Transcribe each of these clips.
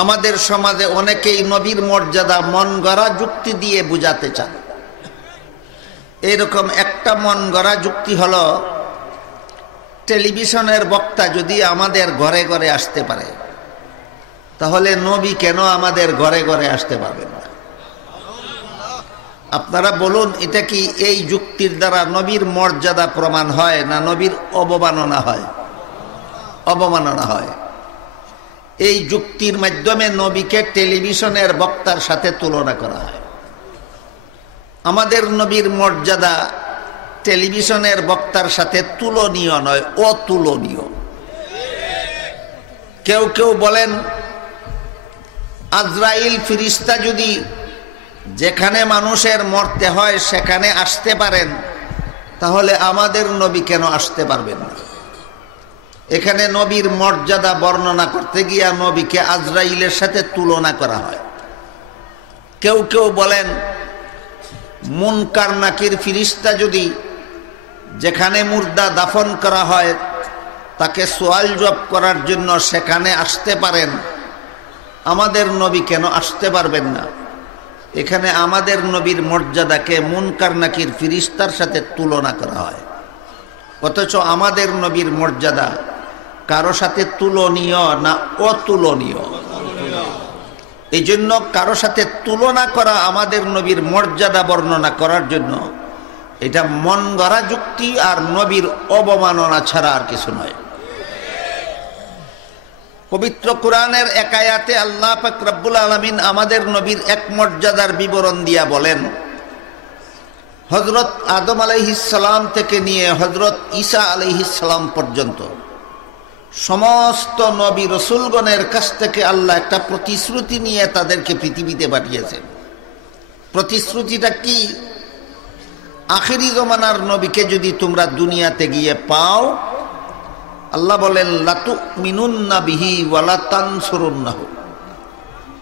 আমাদের সমাজে অনেকেই নবীর মর্যাদা মন গড়া যুক্তি দিয়ে বুঝাতে চান। এরকম একটা মন গড়া যুক্তি হলো, টেলিভিশনের বক্তা যদি আমাদের ঘরে ঘরে আসতে পারে, তাহলে নবী কেন আমাদের ঘরে ঘরে আসতে পারবেন না? আপনারা বলুন, এটা কি এই যুক্তির দ্বারা নবীর মর্যাদা প্রমাণ হয় না নবীর অবমাননা হয়? অবমাননা হয়। এই যুক্তির মাধ্যমে নবীকে টেলিভিশনের বক্তার সাথে তুলনা করা হয়। আমাদের নবীর মর্যাদা টেলিভিশনের বক্তার সাথে তুলনীয় নয়, অতুলনীয়। কেউ কেউ বলেন, আজরাইল ফেরেশতা যদি যেখানে মানুষের মরতে হয় সেখানে আসতে পারেন, তাহলে আমাদের নবী কেন আসতে পারবেন না? এখানে নবীর মর্যাদা বর্ণনা করতে গিয়া নবীকে আজরাইলের সাথে তুলনা করা হয়। কেউ কেউ বলেন, মুনকার নাকির ফেরেশতা যদি যেখানে মুর্দা দাফন করা হয় তাকে সওয়াল জবাব করার জন্য সেখানে আসতে পারেন, আমাদের নবী কেন আসতে পারবেন না? এখানে আমাদের নবীর মর্যাদাকে মুনকার নাকির ফেরেশতার সাথে তুলনা করা হয়, অথচ আমাদের নবীর মর্যাদা কারো সাথে তুলনীয় না অতুলনীয়। এই জন্য কারো সাথে তুলনা করা আমাদের নবীর মর্যাদা বর্ণনা করার জন্য এটা মন গড়া যুক্তি আর নবীর অবমাননা ছাড়া আর কিছু নয়। পবিত্র কোরআনের এক আয়াতে আল্লাহ পাক রব্বুল আলামিন আমাদের নবীর এক মর্যাদার বিবরণ দিয়া বলেন, হযরত আদম আলাইহিস সালাম থেকে নিয়ে হযরত ঈসা আলাইহিস সালাম পর্যন্ত সমস্ত নবী রাসূলগণের কাছ থেকে আল্লাহ একটা প্রতিশ্রুতি নিয়ে তাদেরকে পৃথিবীতে পাঠিয়েছেন। প্রতিশ্রুতিটা কি? আখিরি জমানার নবীকে যদি তোমরা দুনিয়াতে গিয়ে পাও, আল্লাহ বলেন, লাতুমিনুন্না বিহি ওয়া লা তানসুরুন্নাহু,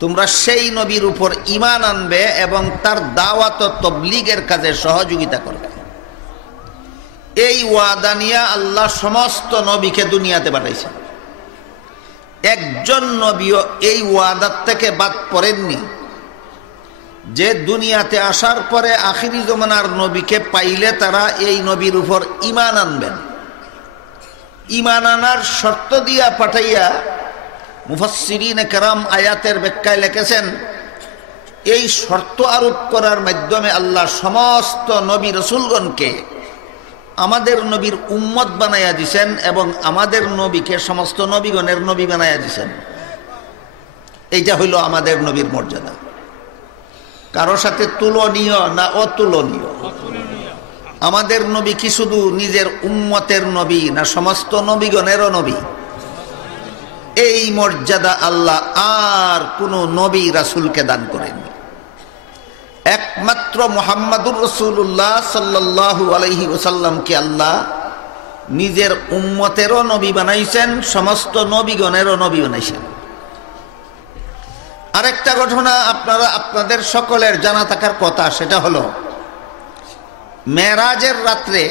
তোমরা সেই নবীর উপর ঈমান আনবে এবং তার দাওয়াত ও তাবলীগের কাজে সহযোগিতা করবে। এই ওয়াদা নিয়ে আল্লাহ সমস্ত নবীকে দুনিয়াতে পাঠাইছেন। একজন নবীও এই ওয়াদার থেকে বাদ পড়েননি যে দুনিয়াতে আসার পরে আখিরি জমানার নবীকে পাইলে তারা এই নবীর উপর ঈমান আনবেন। ঈমান আনার শর্ত দিয়া পাঠাইয়া মুফাসসিরিনে কেরাম আয়াতের ব্যাখ্যায় লিখেছেন, এই শর্ত আরোপ করার মাধ্যমে আল্লাহ সমস্ত নবী রাসূলগণকে আমাদের নবীর উম্মত বানাইয়া দিছেন এবং আমাদের নবীকে সমস্ত নবীগণের নবী বানাইয়া দিছেন। এইটা হইল আমাদের নবীর মর্যাদা, কারো সাথে তুলনীয় না অতুলনীয়। আমাদের নবী কি শুধু নিজের উম্মতের নবী না সমস্ত নবীগণেরও নবী? এই মর্যাদা আল্লাহ আর কোন নবী রাসূলকে দান করেননি। একমাত্র মুহাম্মাদুর রাসূলুল্লাহ সাল্লাল্লাহু আলাইহি ওয়াসাল্লামকে আল্লাহ নিজের উম্মতেরও নবী বানাইছেন, সমস্ত নবীগণেরও নবী বানাইছেন। আরেকটা ঘটনা আপনাদের সকলের জানা থাকার কথা, সেটা হলো মেরাজের রাত্রে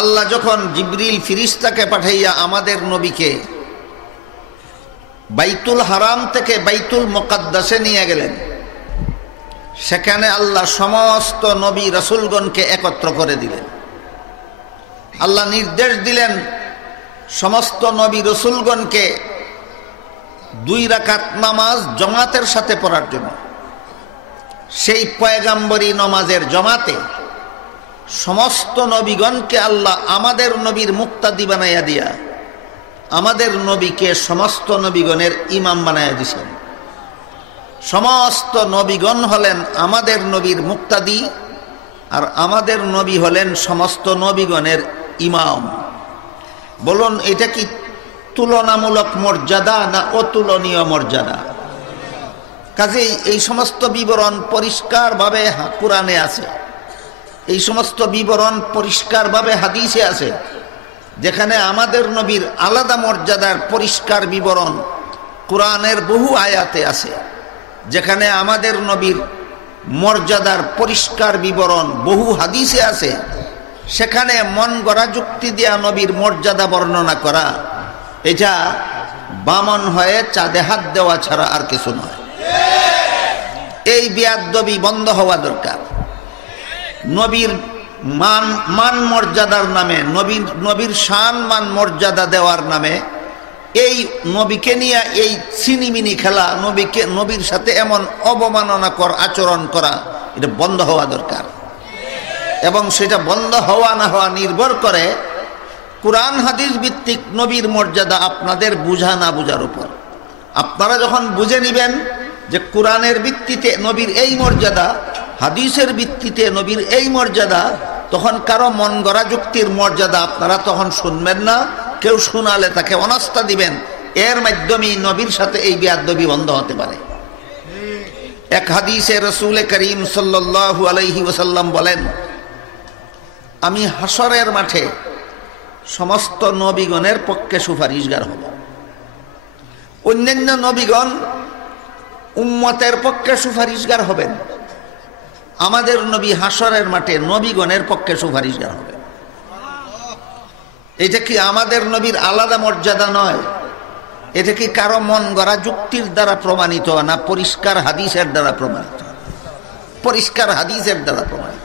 আল্লাহ যখন জিবরিল ফেরেশতাকে পাঠাইয়া আমাদের নবীকে বাইতুল হারাম থেকে বাইতুল মুকাদ্দাসে নিয়ে গেলেন, সেখানে আল্লাহ সমস্ত নবী রাসূলগণকে একত্র করে দিলেন। আল্লাহ নির্দেশ দিলেন সমস্ত নবী রাসূলগণকে 2 রাকাত নামাজ জামাতের সাথে পড়ার জন্য। সেই পয়গাম্বরী নামাজের জামাতে সমস্ত নবীগণকে আল্লাহ আমাদের নবীর মুক্তাদি বানাইয়া দিয়া আমাদের নবীকে সমস্ত নবীগণের ইমাম বানাইয়া দিয়েছেন। সমস্ত নবীগণ হলেন আমাদের নবীর মুক্তাদি আর আমাদের নবী হলেন সমস্ত নবীগণের ইমাম। বলুন, এটা কি তুলনামূলক মর্যাদা না অতুলনীয় মর্যাদা? কাজেই এই সমস্ত বিবরণ পরিষ্কারভাবে কোরআনে আছে, এই সমস্ত বিবরণ পরিষ্কারভাবে হাদিসে আছে, যেখানে আমাদের নবীর আলাদা মর্যাদার পরিষ্কার বিবরণ কোরআনের বহু আয়াতে আছে, যেখানে আমাদের নবীর মর্যাদার পরিষ্কার বিবরণ বহু হাদিসে আছে। সেখানে মন গড়া যুক্তি দিয়া নবীর মর্যাদা বর্ণনা করা, এটা বামন হয়ে চাঁদে হাত দেওয়া ছাড়া আর কিছু নয়। এই বেয়াদবি বন্ধ হওয়া দরকার। নবীর মান মর্যাদার নামে, নবীর শান মান মর্যাদা দেওয়ার নামে এই নবীকে নিয়ে এই সিনিমিনি খেলা, নবীর সাথে এমন অবমাননাকর আচরণ করা, এটা বন্ধ হওয়া দরকার। এবং সেটা বন্ধ হওয়া না হওয়া নির্ভর করে কুরআন হাদিস ভিত্তিক নবীর মর্যাদা আপনাদের বুঝা না বুঝার উপর। আপনারা যখন বুঝে নিবেন যে কোরআনের ভিত্তিতে নবীর এই মর্যাদা, হাদিসের ভিত্তিতে নবীর এই মর্যাদা, তখন কারো মন গড়া যুক্তির মর্যাদা আপনারা তখন শুনবেন না। কেউ শোনালে তাকে অনাস্থা দিবেন। এর মাধ্যমেই নবীর সাথে এই বেয়াদবি বন্ধ হতে পারে। এক হাদিসে রাসূল করিম সাল্লাল্লাহু আলাইহি ওয়াসাল্লাম বলেন, আমি হাসরের মাঠে সমস্ত নবীগণের পক্ষে সুপারিশগার হব। অন্যান্য নবীগণ উম্মতের পক্ষে সুপারিশগার হবেন, আমাদের নবী হাসরের মাঠে নবীগণের পক্ষে সুপারিশগার হবেন। এটা কি আমাদের নবীর আলাদা মর্যাদা নয়? এটা কি কারো মন গড়া যুক্তির দ্বারা প্রমাণিত না পরিষ্কার হাদিসের দ্বারা প্রমাণিত? পরিষ্কার হাদিসের দ্বারা প্রমাণিত।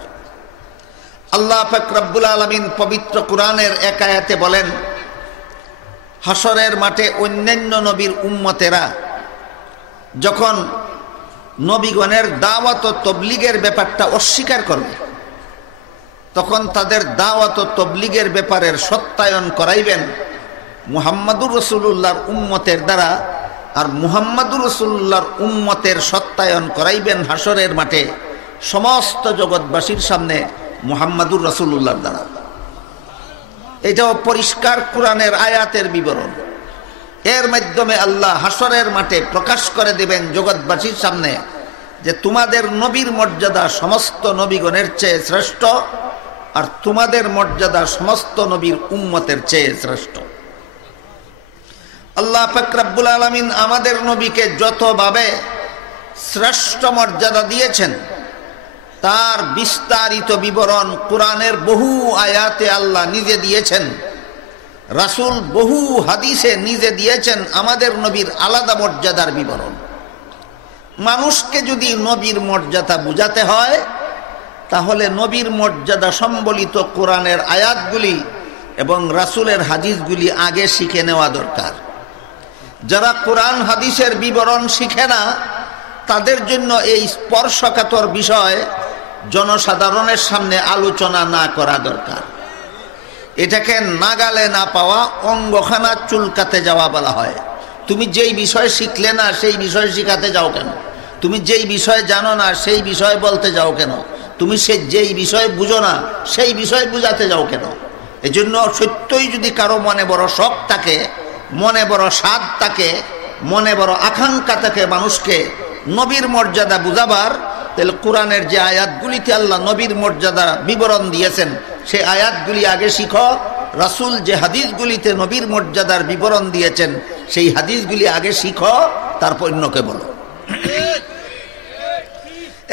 আল্লাহ পাক রব্বুল আলামিন পবিত্র কোরআনের এক আয়াতে বলেন, হাসরের মাঠে অন্যান্য নবীর উম্মতেরা যখন নবীগণের দাওয়াত ও তবলিগের ব্যাপারটা অস্বীকার করবে, তখন তাদের দাওয়াত ও তবলিগের ব্যাপারের সত্যায়ন করাইবেন মুহাম্মাদুর রাসূলুল্লাহর উম্মতের দ্বারা। আর মুহাম্মাদুর রাসূলুল্লাহর উম্মতের সত্যায়ন করাইবেন হাসরের মাঠে সমস্ত জগৎবাসীর সামনে মুহাম্মাদুর রাসূলুল্লাহর দ্বারা। এটাও পরিষ্কার কোরআনের আয়াতের বিবরণ। এর মাধ্যমে আল্লাহ হাসরের মাঠে প্রকাশ করে দেবেন জগৎবাসীর সামনে যে তোমাদের নবীর মর্যাদা সমস্ত নবীগণের চেয়ে শ্রেষ্ঠ, আর তোমাদের মর্যাদা সমস্ত নবীর উম্মতের চেয়ে শ্রেষ্ঠ। আল্লাহ পাক রব্বুল আলামিন আমাদের নবীকে যতভাবে শ্রেষ্ঠ মর্যাদা দিয়েছেন তার বিস্তারিত বিবরণ কোরআনের বহু আয়াতে আল্লাহ নিজে দিয়েছেন, রাসূল বহু হাদিসে নিজে দিয়েছেন আমাদের নবীর আলাদা মর্যাদার বিবরণ। মানুষকে যদি নবীর মর্যাদা বুঝাতে হয় তাহলে নবীর মর্যাদা সম্বলিত কোরআনের আয়াতগুলি এবং রাসূলের হাদিসগুলি আগে শিখে নেওয়া দরকার। যারা কোরআন হাদিসের বিবরণ শিখে না তাদের জন্য এই স্পর্শকাতর বিষয় জনসাধারণের সামনে আলোচনা না করা দরকার। এটাকে নাগালে না পাওয়া অঙ্গখানা চুলকাতে যাওয়া বলা হয়। তুমি যেই বিষয় শিখলে না সেই বিষয় শিখাতে যাও কেন? তুমি যেই বিষয় জানো না সেই বিষয় বলতে যাও কেন? তুমি যেই বিষয় বুঝো না সেই বিষয় বুঝাতে যাও কেন? এজন্য সত্যই যদি কারো মনে বড় শখ থাকে, মনে বড় স্বাদ থাকে, মনে বড় আকাঙ্ক্ষা থাকে মানুষকে নবীর মর্যাদা বুঝাবার, তাহলে কোরআনের যে আয়াতগুলিতে আল্লাহ নবীর মর্যাদা বিবরণ দিয়েছেন সেই আয়াতগুলি আগে শিখো। রাসূল যে হাদিসগুলিতে নবীর মর্যাদার বিবরণ দিয়েছেন সেই হাদিসগুলি আগে শিখো, তারপর অন্যকে বলো।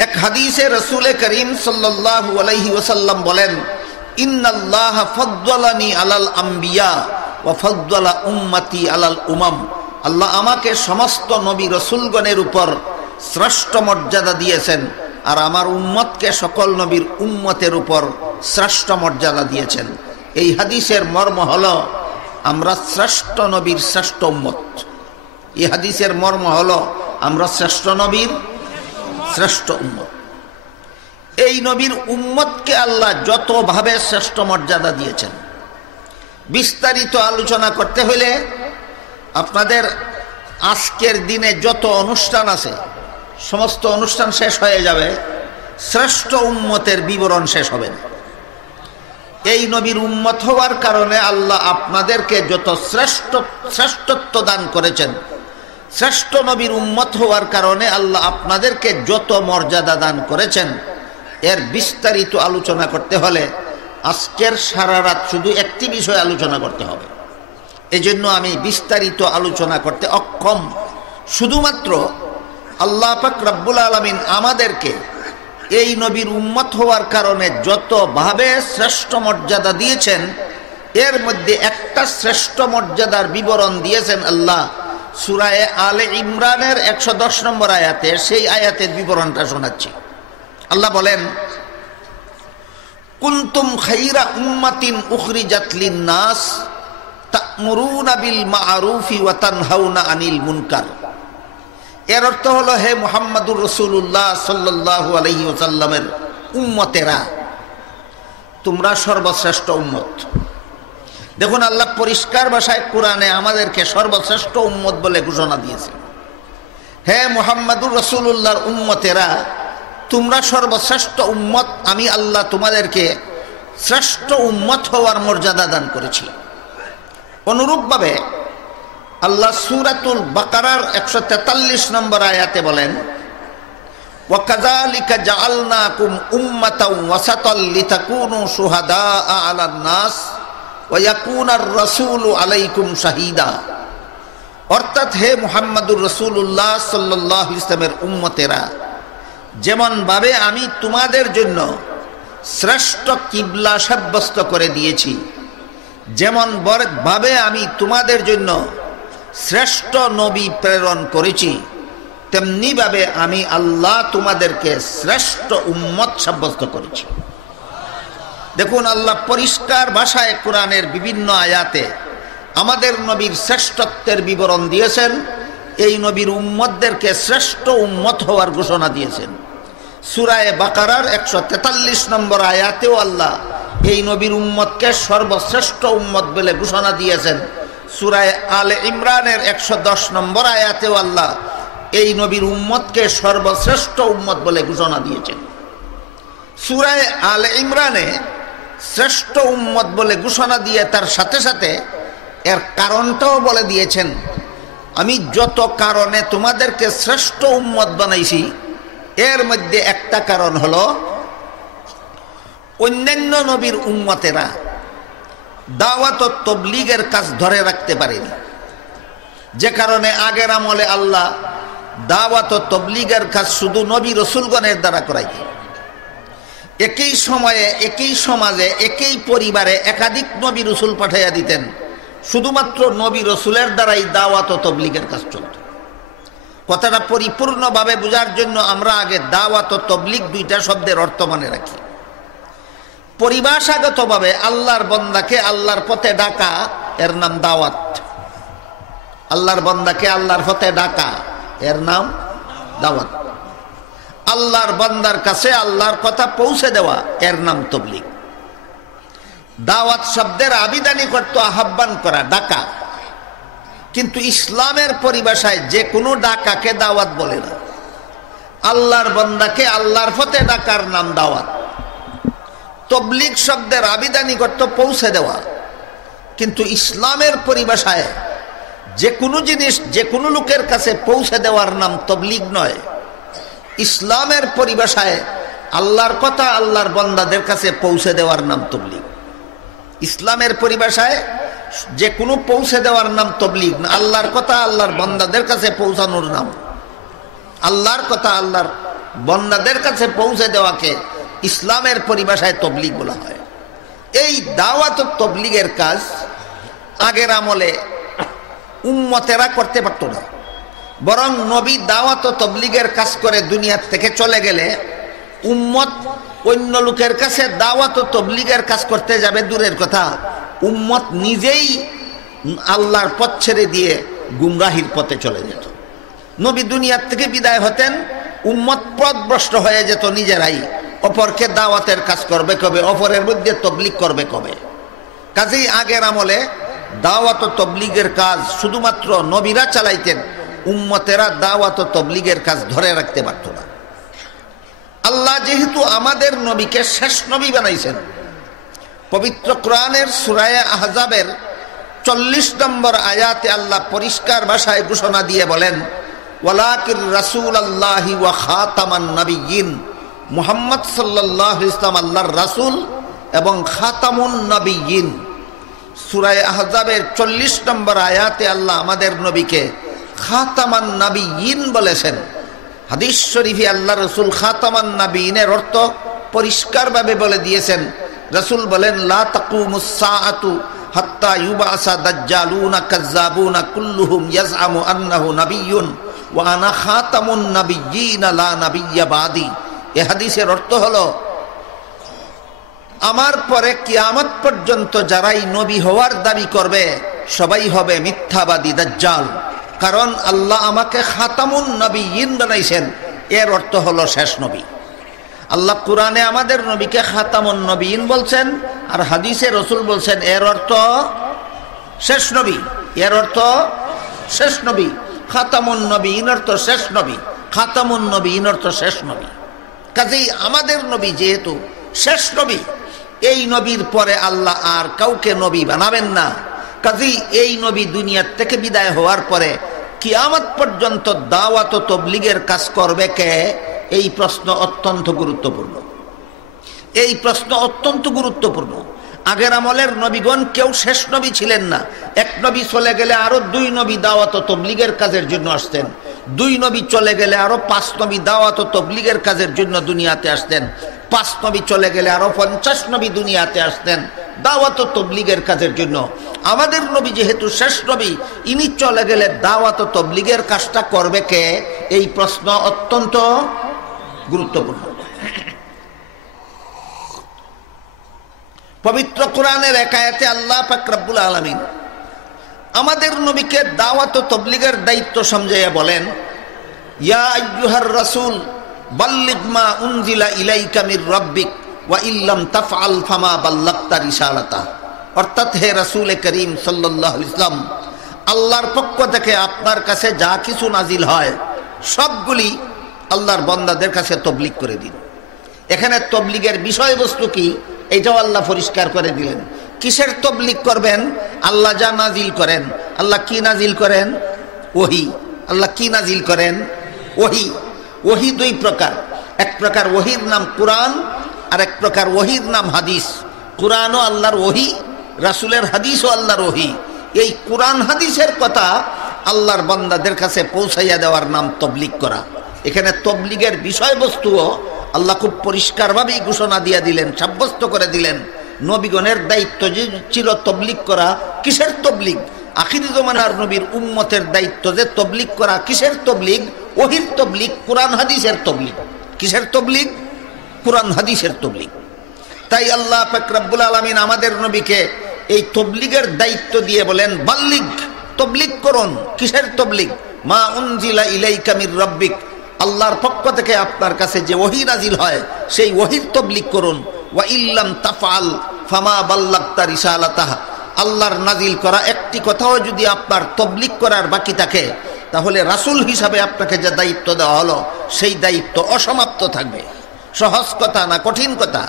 এক হাদিসে রাসূল করিম সাল্লাল্লাহু আলাইহি ওয়াসাল্লাম বলেন, ইন্নাল্লাহা ফাদ্দালানি আলাল আম্বিয়া ওয়া ফাদ্দালা উম্মতি আলাল উমাম। আল্লাহ আমাকে সমস্ত নবী রাসূলগণের উপর শ্রেষ্ঠ মর্যাদা দিয়েছেন, আর আমার উম্মতকে সকল নবীর উম্মতের উপর শ্রেষ্ঠ মর্যাদা দিয়েছেন। এই হাদিসের মর্ম হলো আমরা শ্রেষ্ঠ নবীর শ্রেষ্ঠ উম্মত। এই হাদিসের মর্ম হলো আমরা শ্রেষ্ঠ নবীর শ্রেষ্ঠ উম্মত। এই নবীর উম্মতকে আল্লাহ যতভাবে শ্রেষ্ঠ মর্যাদা দিয়েছেন, বিস্তারিত আলোচনা করতে হলে আপনাদের আজকের দিনে যত অনুষ্ঠান আছে সমস্ত অনুষ্ঠান শেষ হয়ে যাবে, শ্রেষ্ঠ উম্মতের বিবরণ শেষ হবে না। এই নবীর উম্মত হওয়ার কারণে আল্লাহ আপনাদেরকে যত শ্রেষ্ঠত্ব দান করেছেন, শ্রেষ্ঠ নবীর উম্মত হওয়ার কারণে আল্লাহ আপনাদেরকে যত মর্যাদা দান করেছেন, এর বিস্তারিত আলোচনা করতে হলে আজকের সারা রাত শুধু একটি বিষয় আলোচনা করতে হবে। এজন্য আমি বিস্তারিত আলোচনা করতে অক্ষম। শুধুমাত্র আল্লাহ পাক রব্বুল আলামিন আমাদেরকে এই নবীর উম্মত হওয়ার কারণে যতভাবে শ্রেষ্ঠ মর্যাদা দিয়েছেন, এর মধ্যে একটা শ্রেষ্ঠ মর্যাদার বিবরণ দিয়েছেন আল্লাহ, সূরা আলে ইমরানের 110 নম্বর আয়াতে, সেই আয়াতের বিবরণটা শোনাচ্ছি। আল্লাহ বলেন, কুনতুম খায়রা উম্মাতিন উখরিজাত লিন-নাস তা'মুরুনা বিল মা'রুফি ওয়া তানহাউনা আনিল মুনকার। এর অর্থ হলো, হে মুহাম্মদুর রাসূলুল্লাহ সাল্লাল্লাহু আলাইহি ওয়াসাল্লামের উম্মতেরা, তোমরা সর্বশ্রেষ্ঠ উম্মত। দেখুন, আল্লাহ পরিষ্কার ভাষায় কোরআনে আমাদেরকে সর্বশ্রেষ্ঠ উম্মত বলে ঘোষণা দিয়েছে। হে মুহাম্মদুর রাসূলুল্লাহর উম্মতেরা, তোমরা সর্বশ্রেষ্ঠ উম্মত। আমি আল্লাহ তোমাদেরকে শ্রেষ্ঠ উম্মত হওয়ার মর্যাদা দান করেছি। অনুরূপভাবে আল্লাহ সূরাতুল বাকারার 143 নম্বর আয়াতে বলেন, ওয়াকাযালিকা জাআলনাকুম উম্মাতাও ওয়াসাতাল লিতাকুনু শুহাদাআ আলান নাস ওয়া ইয়াকুনার রাসূলু আলাইকুম শাহীদা। অর্থাৎ, হে মুহাম্মদুর রাসূলুল্লাহ সাল্লাল্লাহু আলাইহি ওয়াসাল্লামের উম্মতেরা, যেমন ভাবে আমি তোমাদের জন্য শ্রেষ্ঠ কিবলা সাব্যস্ত করে দিয়েছি, যেমন ভাবে আমি তোমাদের জন্য শ্রেষ্ঠ নবী প্রেরণ করেছি, তেমনি ভাবে আমি আল্লাহ তোমাদেরকে শ্রেষ্ঠ উম্মত সাব্যস্ত করেছি। দেখুন, আল্লাহ পরিষ্কার ভাষায় কোরআনের বিভিন্ন আয়াতে আমাদের নবীর শ্রেষ্ঠত্বের বিবরণ দিয়েছেন। এই নবীর উম্মতদেরকে শ্রেষ্ঠ উম্মত হওয়ার ঘোষণা দিয়েছেন। সূরা বাকারার 143 নম্বর আয়াতেও আল্লাহ এই নবীর উম্মতকে সর্বশ্রেষ্ঠ উম্মত বলে ঘোষণা দিয়েছেন। সূরা আলে ইমরানের 110 নম্বর আয়াতেও আল্লাহ এই নবীর উম্মতকে সর্বশ্রেষ্ঠ উম্মত বলে ঘোষণা দিয়েছেন। সূরা আলে ইমরানে শ্রেষ্ঠ উম্মত বলে ঘোষণা দিয়ে তার সাথে সাথে এর কারণটাও বলে দিয়েছেন। আমি যত কারণে তোমাদেরকে শ্রেষ্ঠ উম্মত বানাইছি, এর মধ্যে একটা কারণ হলো, অন্যান্য নবীর উম্মতেরা দাওয়াত ও তাবলীগের কাজ ধরে রাখতে পারেনি, যে কারণে আগের আমলে আল্লাহ দাওয়াত ও তাবলীগের কাজ শুধু নবী রাসূলগণের দ্বারা করাইতেন। একই সময়ে, একই সমাজে, একই পরিবারে একাধিক নবী রাসূল পাঠাইয়া দিতেন। শুধুমাত্র নবী রাসূলের দ্বারাই দাওয়াত ও তাবলীগের কাজ চলত। কথাটা পরিপূর্ণভাবে বোঝার জন্য আমরা আগে দাওয়াত ও তাবলীগ দুইটা শব্দের অর্থ মনে রাখি। পরিভাষাগতভাবে আল্লাহর বান্দাকে আল্লাহর পথে ডাকা, এর নাম দাওয়াত। আল্লাহর বান্দাকে আল্লাহর পথে ডাকা, এর নাম দাওয়াত। আল্লাহর বান্দার কাছে আল্লাহর কথা পৌঁছে দেওয়া, এর নাম তাবলীগ। দাওয়াত শব্দের আবিধানিক অর্থ আহ্বান করা, ডাকা। কিন্তু ইসলামের পরিভাষায় যে কোনো ডাকাকে দাওয়াত বলে না। আল্লাহর বান্দাকে আল্লাহর পথে ডাকার নাম দাওয়াত। তাবলীগ শব্দের আবিধানিক অর্থ পৌঁছে দেওয়া, কিন্তু ইসলামের পরিভাষায় যে কোনো জিনিস যে কোনো লোকের কাছে পৌঁছে দেওয়ার নাম তাবলীগ নয়। ইসলামের পরিভাষায় আল্লাহর কথা আল্লাহর বান্দাদের কাছে পৌঁছে দেওয়ার নাম তাবলীগ। ইসলামের পরিভাষায় যে কোনো পৌঁছে দেওয়ার নাম তাবলীগ না, আল্লাহর কথা আল্লাহর বান্দাদের কাছে পৌঁছানোর নাম। আল্লাহর কথা আল্লাহর বান্দাদের কাছে পৌঁছে দেওয়াকে ইসলামের পরিভাষায় তাবলীগ বলা হয়। এই দাওয়াত ও তাবলীগের কাজ আগের আমলে উম্মতেরা করতে পারত না, বরং নবী দাওয়াত ও তাবলীগের কাজ করে দুনিয়ার থেকে চলে গেলে উম্মত অন্য লোকের কাছে দাওয়াত ও তাবলীগের কাজ করতে যাবে দূরের কথা, উম্মত নিজেই আল্লাহর পথ ছেড়ে দিয়ে গুমরাহির পথে চলে যেত। নবী দুনিয়ার থেকে বিদায় হতেন, উম্মত পথভ্রষ্ট হয়ে যেত নিজেরাই। অপরকে দাওয়াতের কাজ করবে কবে, অপরের মধ্যে তাবলীগ করবে কবে। কাজেই আগের আমলে দাওয়াত ও তাবলীগের কাজ শুধুমাত্র নবীরা চালাইতেন, উম্মতেরা দাওয়াত ও তাবলীগের কাজ ধরে রাখতে পারত না। আল্লাহ যেহেতু আমাদের নবীকে শেষ নবী বানাইছেন, পবিত্র কোরআনের সূরা আহজাবের 40 নম্বর আয়াতে আল্লাহ পরিষ্কার ভাষায় ঘোষণা দিয়ে বলেন, ওয়ালাকির রাসূলুল্লাহি ওয়া খাতামান নবিয়্যিন। মুহাম্মদ সাল্লাল্লাহু আলাইহি ওয়াসাল্লাম আল্লাহর রাসূল এবং খাতামুন নবিয়্যিন। সূরা আহজাবের 40 নম্বর আয়াতে আল্লাহ আমাদের নবীকে খাতামান নবিয়্যিন বলেছেন। হাদিস শরীফে আল্লাহ রাসূল খাতামান নবিয়্যিনের অর্থ পরিষ্কারভাবে বলে দিয়েছেন। রাসূল বলেন, লা তাকুমুস সাআতু হাত্তা ইউবাসা দাজ্জালুনা কাজ্জাবুনা কুল্লুহুম ইয়াজআমু আন্নাহু নাবিয়্যুন ওয়া আনা খাতামুন নাবিয়্যিনা লা নাবিয়্যা বাদি। এই হাদিসের অর্থ হলো, আমার পরে কিয়ামত পর্যন্ত যারাই নবী হওয়ার দাবি করবে সবাই হবে মিথ্যাবাদী দাজ্জাল, কারণ আল্লাহ আমাকে খাতামুন নবিয়্যিন বানাইছেন। এর অর্থ হলো শেষ নবী। আল্লাহ কুরআনে আমাদের নবীকে খাতামুন নবিয়্যিন বলছেন, আর হাদিসে রাসূল বলছেন এর অর্থ শেষ নবী। এর অর্থ শেষ নবী। খাতামুন নবিয়্যিন অর্থ শেষ নবী, খাতামুন নবিয়্যিন অর্থ শেষ নবী। কাজেই আমাদের নবী যেহেতু শেষ নবী, এই নবীর পরে আল্লাহ আর কাউকে নবী বানাবেন না। কাজেই এই নবী দুনিয়ার থেকে বিদায় হওয়ার পরে কিয়ামত পর্যন্ত দাওয়াত ও তাবলীগের কাজ করবে কে? এই প্রশ্ন অত্যন্ত গুরুত্বপূর্ণ। এই প্রশ্ন অত্যন্ত গুরুত্বপূর্ণ। আগের আমলের নবীগণ কেউ শেষ নবী ছিলেন না। এক নবী চলে গেলে আরো 2 নবী দাওয়াত ও তাবলীগের কাজের জন্য আসতেন। 2 নবী চলে গেলে আরো 5 নবী দাওয়াত ও তাবলীগের কাজের জন্য দুনিয়াতে আসতেন। 5 নবী চলে গেলে আরো 50 নবী দুনিয়াতে আসতেন দাওয়াত ও তাবলীগের কাজের জন্য। আমাদের নবী যেহেতু শেষ নবী, ইনি চলে গেলে দাওয়াত ও তাবলীগের কাজটা করবে কে? এই প্রশ্ন অত্যন্ত গুরুত্বপূর্ণ। পবিত্র কোরআনের এক আয়াতে আল্লাহ পাক রব্বুল আলামিন আমাদের নবীকে দাওয়াত ও তাবলীগের দায়িত্ব সমঝাইয়া বলেন, ইয়া আইয়ুহার রাসূল বাল্লিগ মা উনজিলা ইলাইকা মির রাব্বিক ওয়া ইল্লাম তাফআল ফামা বাল্লাগতা রিসালাতা। অর্থাৎ হে রাসূল করিম সাল্লাল্লাহু আলাইহি ওয়াসাল্লাম, আল্লাহর পক্ষ থেকে আপনার কাছে যা কিছু নাজিল হয় সবগুলি আল্লাহর বান্দাদের কাছে তাবলীগ করে দিন। এখানে তাবলীগের বিষয়বস্তু কি এটাও আল্লাহ পরিষ্কার করে দিলেন। কিসের তাবলীগ করবেন? আল্লাহ যা নাজিল করেন। আল্লাহ কি নাজিল করেন? ওহী। আল্লাহ কি নাজিল করেন? ওহী। ওহী 2 প্রকার। এক প্রকার ওহীর নাম কুরআন, আর এক প্রকার ওহীর নাম হাদিস। কুরআনও আল্লাহর ওহী, রাসূলের হাদিসও আল্লাহর ওহী। এই কুরআন হাদিসের কথা আল্লাহর বান্দাদের কাছে পৌঁছাইয়া দেওয়ার নাম তাবলীগ করা। এখানে তাবলীগের বিষয়বস্তুও আল্লাহ খুব পরিষ্কারভাবেই ঘোষণা দিয়ে দিলেন, সাব্যস্ত করে দিলেন। নবীগণের দায়িত্ব যে ছিল তাবলীগ করা। কিসের তাবলীগ? আখিরি জমানার নবীর উম্মতের দায়িত্ব যে তাবলীগ করা। কিসের তাবলীগ? ওহীর তাবলীগ, কুরআন হাদিসের তাবলীগ। কিসের তাবলীগ? কুরআন হাদিসের তাবলীগ। তাই আল্লাহ পাক রব্বুল আলামিন আমাদের নবীকে এই তাবলীগের দায়িত্ব দিয়ে বলেন, বাল্লিগ, তাবলীগ করুন। কিসের তাবলীগ? মা উনজিলা ইলাইকা মির রাব্বিক, আল্লাহর পক্ষ থেকে আপনার কাছে যে ওহী নাজিল হয় সেই ওহীর তাবলীগ করুন। ওয়া ইল্লাম তাফআল ফামা বাল্লাগতা রিসালাতাহ, আল্লাহর নাজিল করা একটি কথাও যদি আপনার তাবলীগ করার বাকি থাকে, তাহলে রাসূল হিসাবে আপনাকে যে দায়িত্ব দেওয়া হলো সেই দায়িত্ব অসমাপ্ত থাকবে। সহজ কথা না কঠিন কথা?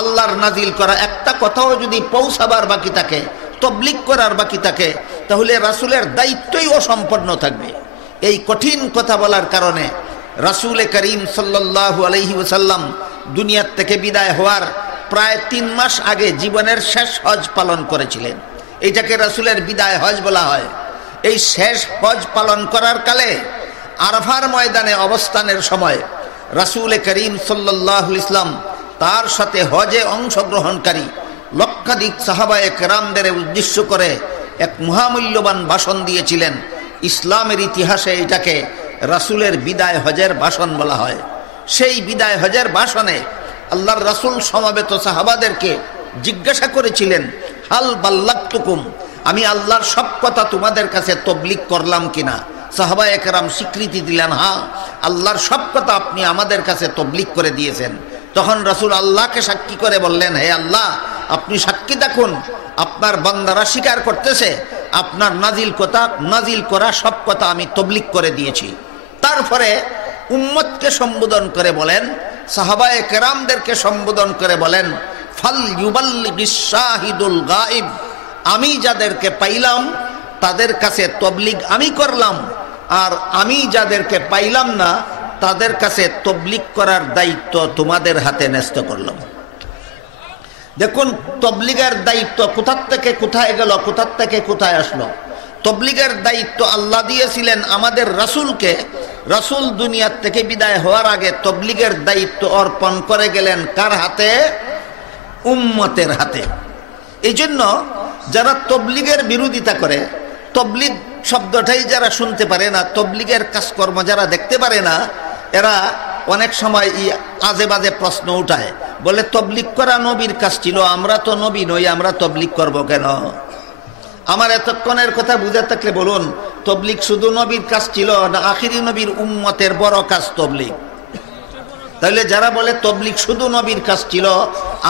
আল্লাহর নাজিল করা একটা কথাও যদি পৌঁছাবার বাকি থাকে, তাবলীগ করার বাকি থাকে, তাহলে রাসূলের দায়িত্বই অসম্পূর্ণ থাকবে। এই কঠিন কথা বলার কারণে রাসূল করিম সাল্লাল্লাহু আলাইহি ওয়াসাল্লাম দুনিয়ার থেকে বিদায় হওয়ার প্রায় 3 মাস আগে জীবনের শেষ হজ পালন করেছিলেন। এইটাকে রাসূলের বিদায় হজ বলা হয়। এই শেষ হজ পালন করার কালে আরাফার ময়দানে অবস্থানের সময় রাসূল করিম সাল্লাল্লাহু আলাইহি ওয়াসাল্লাম তার সাথে হজে অংশগ্রহণকারী লক্ষাধিক সাহাবায়ে কেরামদের উদ্দেশ্য করে এক মহামূল্যবান ভাষণ দিয়েছিলেন। ইসলামের ইতিহাসে এটাকে রাসূলের বিদায় হজের ভাষণ বলা হয়। সেই বিদায় হজের ভাষণে আল্লাহর রাসূল সমবেত সাহাবাদেরকে জিজ্ঞাসা করেছিলেন, হাল বাল্লাগতুকুম, আমি আল্লাহর সব কথা তোমাদের কাছে তাবলীগ করলাম কিনা? সাহাবায়ে কেরাম স্বীকৃতি দিলেন, হ্যাঁ, আল্লাহর সব কথা আপনি আমাদের কাছে তাবলীগ করে দিয়েছেন। তখন রাসূল আল্লাহকে সাক্ষী করে বললেন, হে আল্লাহ, আপনি সাক্ষী দেখুন, আপনার বান্দারা স্বীকার করতেছে আপনার নাজিল করা সব কথা আমি তাবলীগ করে দিয়েছি। তারপরে উম্মতকে সম্বোধন করে বলেন, সাহাবায়ে কেরামদেরকে সম্বোধন করে বলেন, ফাল ইউবাল্লিগিশ শাহিদুল গায়ব, আমি যাদেরকে পাইলাম তাদের কাছে তাবলীগ আমি করলাম, আর আমি যাদেরকে পাইলাম না তাদের কাছে তাবলীগ করার দায়িত্ব তোমাদের হাতে ন্যস্ত করলাম। দেখুন, তাবলীগের দায়িত্ব কোথার থেকে কোথায় গেল, কোথার থেকে কোথায় আসলো। তাবলীগের দায়িত্ব আল্লাহ দিয়েছিলেন আমাদের রাসূলকে। রাসূল দুনিয়ার থেকে বিদায় হওয়ার আগে তাবলীগের দায়িত্ব অর্পণ করে গেলেন কার হাতে? উম্মতের হাতে। এই জন্য যারা তবলিগের বিরোধিতা করে, তবলিগ শব্দটাই যারা শুনতে পারে না, তবলিগের কাজকর্ম যারা দেখতে পারে না, এরা অনেক সময় আজে বাজে প্রশ্ন উঠায়, বলে তবলিগ করা নবীর কাজ ছিল, আমরা তো নবী নই, আমরা তবলিগ করব কেন? আমার এতক্ষণের কথা বুঝে থাকলে বলুন, তবলিগ শুধু নবীর কাজ ছিল না আখিরি নবীর উম্মতের বড় কাজ তবলিগ? তাহলে যারা বলে তবলিগ শুধু নবীর কাজ ছিল,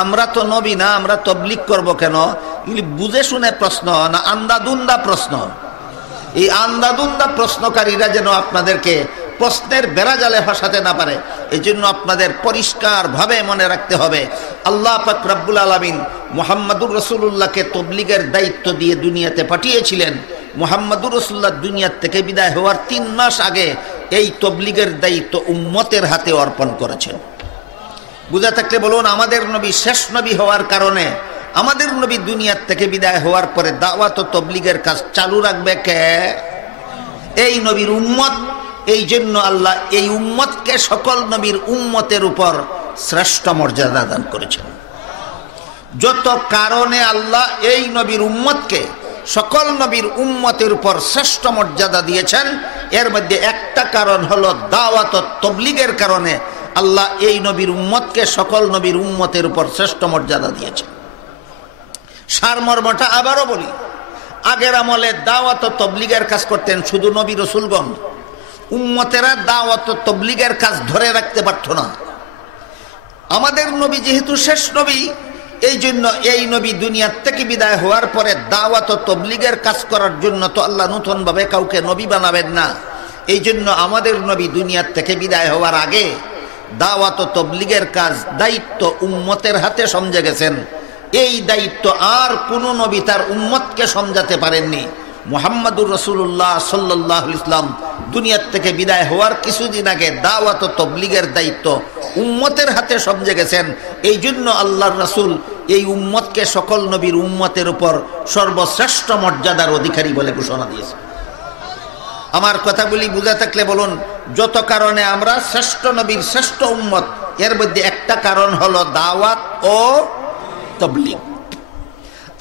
আমরা তো নবী না, আমরা তবলিগ করব কেন, এগুলি বুঝে শুনে প্রশ্ন না আন্দাদুন্দা প্রশ্ন? এই আন্দাদুন্দা প্রশ্নকারীরা যেন আপনাদেরকে প্রশ্নের বেড়াজালে ফাঁসাতে না পারে, এই জন্য আপনাদের পরিষ্কারভাবে মনে রাখতে হবে, আল্লাহ পাক রব্বুল আলামিন মুহাম্মদুর রাসূলুল্লাহকে তবলিগের দায়িত্ব দিয়ে দুনিয়াতে পাঠিয়েছিলেন। মুহাম্মদুর রাসূলুল্লাহ দুনিয়া থেকে বিদায় হওয়ার 3 মাস আগে এই তবলিগের দায়িত্ব উম্মতের হাতে অর্পণ করেছেন। বুঝা থাকলে বলুন, আমাদের নবী শেষ নবী হওয়ার কারণে আমাদের নবী দুনিয়ার থেকে বিদায় হওয়ার পরে দাওয়াত ও তবলিগের কাজ চালু রাখবে কে? এই নবীর উম্মত। এই জন্য আল্লাহ এই উম্মতকে সকল নবীর উম্মতের উপর শ্রেষ্ঠ মর্যাদা দান করেছেন। যত কারণে আল্লাহ এই নবীর উম্মতকে সকল নবীর উম্মতের উপর শ্রেষ্ঠ মর্যাদা দিয়েছেন, এর মধ্যে একটা কারণ হলো দাওয়াত ও তবলিগের কারণে আল্লাহ এই নবীর উম্মতকে সকল নবীর উম্মতের উপর শ্রেষ্ঠ মর্যাদা দিয়েছেন। সারমর্মটা আবারও বলি, আগের আমলে দাওয়াত ও তবলিগের কাজ করতেন শুধু নবী রাসূলগণ, উম্মতেরা দাওয়াত ও তবলিগের কাজ ধরে রাখতে পারত না। আমাদের নবী যেহেতু শেষ নবী, এই জন্য এই নবী দুনিয়ার থেকে বিদায় হওয়ার পরে দাওয়াত ও তবলিগের কাজ করার জন্য তো আল্লাহ নতুন ভাবে কাউকে নবী বানাবেন না। এই জন্য আমাদের নবী দুনিয়ার থেকে বিদায় হওয়ার আগে দাওয়াত ও তবলিগের কাজ দায়িত্ব উম্মতের হাতে সমঝে গেছেন। এই দায়িত্ব আর কোনো নবী তার উম্মতকে সমঝাতে পারেননি। মুহাম্মদুর রাসূলুল্লাহ সাল্লাল্লাহু আলাইহি ওয়াসাল্লাম দুনিয়ার থেকে বিদায় হওয়ার কিছুদিন আগে দাওয়াত ও তবলিগের দায়িত্ব উম্মতের হাতে সমঝে গেছেন। এই জন্য আল্লাহর রাসূল এই উম্মতকে সকল নবীর উম্মতের উপর সর্বশ্রেষ্ঠ মর্যাদার অধিকারী বলে ঘোষণা দিয়েছেন। আমার কথাগুলি বুঝা থাকলে বলুন, যত কারণে আমরা শ্রেষ্ঠ নবীর শ্রেষ্ঠ উম্মত, এর মধ্যে একটা কারণ হলো দাওয়াত ও তবলিগ।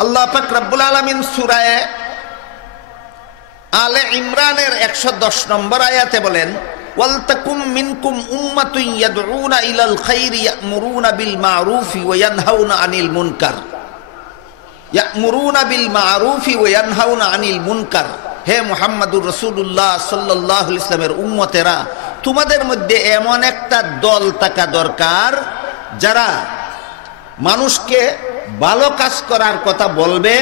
আল্লাহ পাক রব্বুল আলামিন সূরা আলে ইমরানের 110 নম্বর আয়াতে বলেন, ওয়ালতাকুম মিনকুম উম্মাতুন ইয়াদউনা ইলাল খাইরি ইয়া'মুরুনা বিল মা'রুফি ওয়া ইয়ানহাউনা আনিল মুনকার। ইয়া'মুরুনা বিল মা'রুফি ওয়া ইয়ানহাউনা আনিল মুনকার। হে মুহাম্মদুর রাসূলুল্লাহ সাল্লাল্লাহু আলাইহি ওয়াসাল্লামের উম্মতেরা, তোমাদের মধ্যে এমন একটা দল থাকা দরকার যারা মানুষকে ভালো কাজ করার কথা বলবে,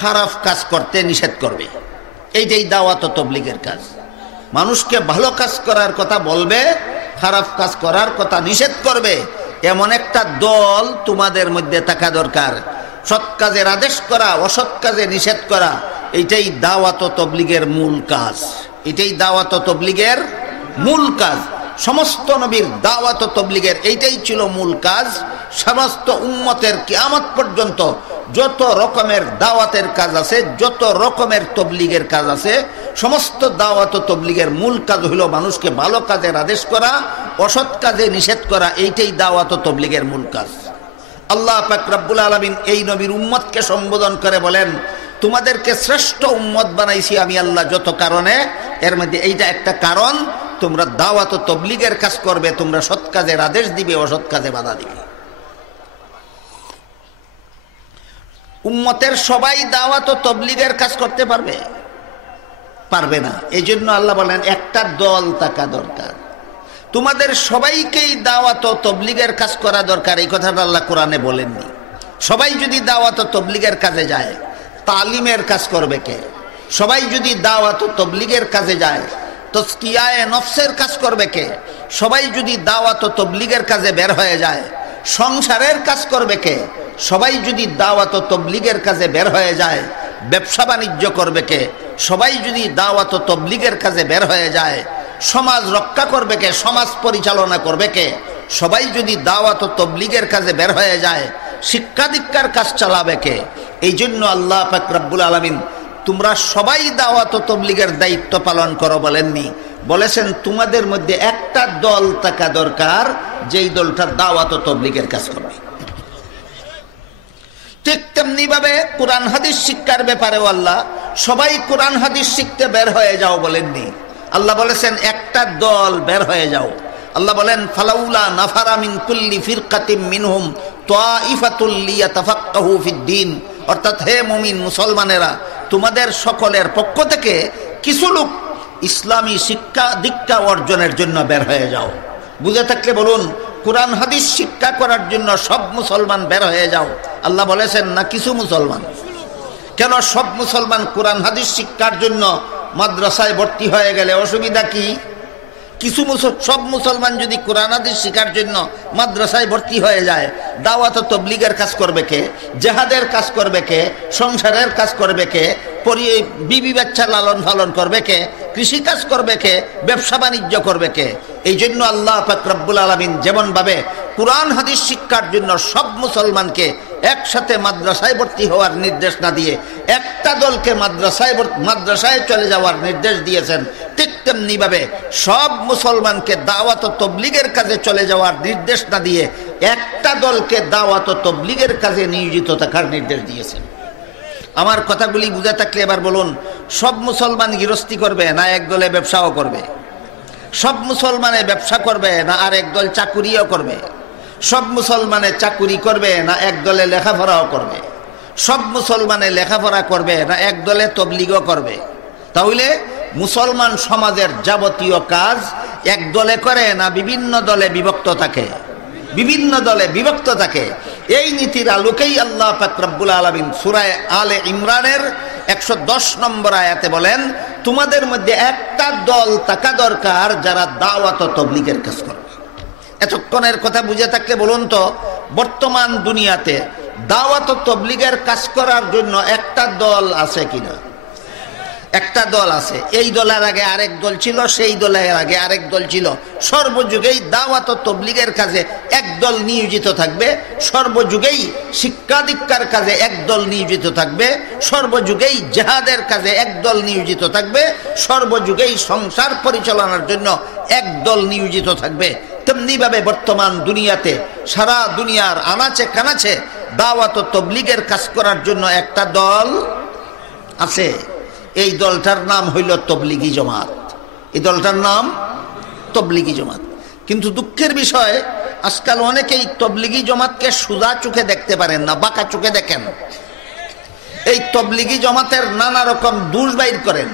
খারাপ কাজ করতে নিষেধ করবে। এইটাই দাওয়াত ও তবলিগের কাজ। মানুষকে ভালো কাজ করার কথা বলবে, খারাপ কাজ করার কথা নিষেধ করবে, এমন একটা দল তোমাদের মধ্যে থাকা দরকার। সৎ কাজের আদেশ করা, অসৎ কাজে নিষেধ করা, এইটাই দাওয়াত ও তবলিগের মূল কাজ। এটাই দাওয়াত ও তবলিগের মূল কাজ। সমস্ত নবীর দাওয়াত ও তবলিগের এইটাই ছিল মূল কাজ। সমস্ত উম্মতের কিয়ামত পর্যন্ত যত রকমের দাওয়াতের কাজ আছে, যত রকমের তবলিগের কাজ আছে, সমস্ত দাওয়াত ও তবলিগের মূল কাজ হলো মানুষকে ভালো কাজের আদেশ করা, অসৎ কাজে নিষেধ করা। এইটাই দাওয়াত ও তবলিগের মূল কাজ। আল্লাহ পাক রব্বুল আলামিন এই নবীর উম্মতকে সম্বোধন করে বলেন, তোমাদেরকে শ্রেষ্ঠ উম্মত বানাইছি আমি আল্লাহ যত কারণে, এর মধ্যে এইটা একটা কারণ, তোমরা দাওয়াত ও তবলিগের কাজ করবে, তোমরা সৎ কাজের আদেশ দিবে, অসৎ কাজে বাধা দিবে। উম্মতের সবাই দাওয়াত ও তবলিগের কাজ করতে পারবে? পারবে না। এই জন্য আল্লাহ বলেন একটা দল থাকা দরকার, তোমাদের সবাইকেই দাওয়াত ও তবলিগের কাজ করা দরকার। এই কথাটা আল্লাহ কোরআনে বলেননি। সবাই যদি দাওয়াত ও তবলিগের কাজে যায়, তালিমের কাজ করবে কে? সবাই যদি দাওয়াত ও তবলিগের কাজে যায়, তাজকিয়ায়ে নফসের কাজ করবে কে? সবাই যদি দাওয়াত ও তবলিগের কাজে বের হয়ে যায়, সংসারের কাজ করবে কে? সবাই যদি দাওয়াত ও তবলিগের কাজে বের হয়ে যায়, ব্যবসা বাণিজ্য করবে কে? সবাই যদি দাওয়াত ও তবলিগের কাজে বের হয়ে যায়, সমাজ রক্ষা করবে কে? সমাজ পরিচালনা করবে কে? সবাই যদি দাওয়াত ও তবলিগের কাজে বের হয়ে যায়, শিক্ষা দীক্ষার কাজ চালাবে কে? এই জন্য আল্লাহ পাক রব্বুল আলামিন তোমরা সবাই দাওয়াত ও তবলিগের দায়িত্ব পালন করো বলেননি, বলেছেন তোমাদের মধ্যে একটা দল থাকা দরকার, যেই দলটা দাওয়াত ও তবলিগের কাজ করবে। ঠিক তেমনি ভাবে কোরআন হাদিস শিক্ষার ব্যাপারেও আল্লাহ সবাই কোরআন হাদিস শিখতে বের হয়ে যাও বলেননি। আল্লাহ বলেছেন একটা দল বের হয়ে যাও। আল্লাহ বলেন ফালাউলা নাফারা মিন কুল্লি ফিরকাতিম মিনহুম তাইফাতুল লিয়াতাফাক্কাহু ফিদ্দীন, অর্থাৎ হে মুমিন মুসলমানেরা, তোমাদের সকলের পক্ষ থেকে কিছু লোক ইসলামী শিক্ষা দীক্ষা অর্জনের জন্য বের হয়ে যাও। বুঝে থাকলে বলুন, কোরআন হাদিস শিক্ষা করার জন্য সব মুসলমান বের হয়ে যাও আল্লাহ বলেছেন না কিছু মুসলমান? কেন সব মুসলমান কোরআন হাদিস শিক্ষার জন্য মাদ্রাসায় ভর্তি হয়ে গেলে অসুবিধা কি? কিছু সব মুসলমান যদি কোরআন হাদিস শিক্ষার জন্য মাদ্রাসায় ভর্তি হয়ে যায়, দাওয়াত ও তাবলীগের কাজ করবে কে? জিহাদের কাজ করবে কে? সংসারের কাজ করবে কে? বিবি বাচ্চা লালন পালন করবে কে? কৃষি কাজ করবে কে? ব্যবসা বাণিজ্য করবে কে? এই জন্য আল্লাহ পাক রব্বুল আলামিন যেমন ভাবে কোরআন হাদিস শিক্ষার জন্য সব মুসলমানকে একসাথে মাদ্রাসায় ভর্তি হওয়ার নির্দেশ না দিয়ে একটা দলকে মাদ্রাসায় চলে যাওয়ার নির্দেশ দিয়েছেন, ঠিক তেমনি ভাবে সব মুসলমানকে দাওয়াত ও তাবলীগের কাজে চলে যাওয়ার নির্দেশ না দিয়ে একটা দলকে দাওয়াত ও তাবলীগের কাজে নিয়োজিত থাকার নির্দেশ দিয়েছেন। আমার কথাগুলি বুঝে থাকলে এবার বলুন, সব মুসলমান গৃহস্থী করবে না এক দলে ব্যবসাও করবে? সব মুসলমানে ব্যবসা করবে না আর এক দল চাকুরিও করবে? সব মুসলমানে চাকুরি করবে না এক দলে লেখাপড়াও করবে? সব মুসলমানে লেখাপড়া করবে না এক দলে তাবলীগও করবে? তাহলে মুসলমান সমাজের যাবতীয় কাজ এক দলে করে না বিভিন্ন দলে বিভক্ত থাকে? বিভিন্ন দলে বিভক্ত থাকে। এই নীতির আলোকেই আল্লাহ পাক রব্বুল আলামিন সূরা আলে ইমরানের 110 নম্বর আয়াতে বলেন, তোমাদের মধ্যে একটা দল থাকা দরকার যারা দাওয়াত ও তাবলীগের কাজ করবে। এতক্ষণের কথা বুঝে থাকলে বলুন তো, বর্তমান দুনিয়াতে দাওয়াত ও তাবলীগের কাজ করার জন্য একটা দল আছে কিনা? একটা দল আছে। এই দলের আগে আরেক দল ছিল, সেই দলের আগে আরেক দল ছিল। সর্বযুগেই দাওয়াত ও তাবলীগের কাজে এক দল নিয়োজিত থাকবে, সর্বযুগেই শিক্ষা দীক্ষার কাজে এক দল নিয়োজিত থাকবে, সর্বযুগেই জিহাদের কাজে এক দল নিয়োজিত থাকবে, সর্বযুগেই সংসার পরিচালনার জন্য এক দল নিয়োজিত থাকবে। তেমনিভাবে বর্তমান দুনিয়াতে সারা দুনিয়ার আনাচে কানাচে দাওয়াত ও তাবলীগের কাজ করার জন্য একটা দল আছে। এই দলটার নাম হইল তবলিগি জমাত। এই দলটার নাম তবলিগি জমাত। কিন্তু দুঃখের বিষয়, আজকাল অনেকেই তবলিগি জমাতকে সোজা চোখে দেখতে পারেন না, বাঁকা চোখে দেখেন। এই তবলিগি জমাতের নানা রকম দোষ বাইর করেন।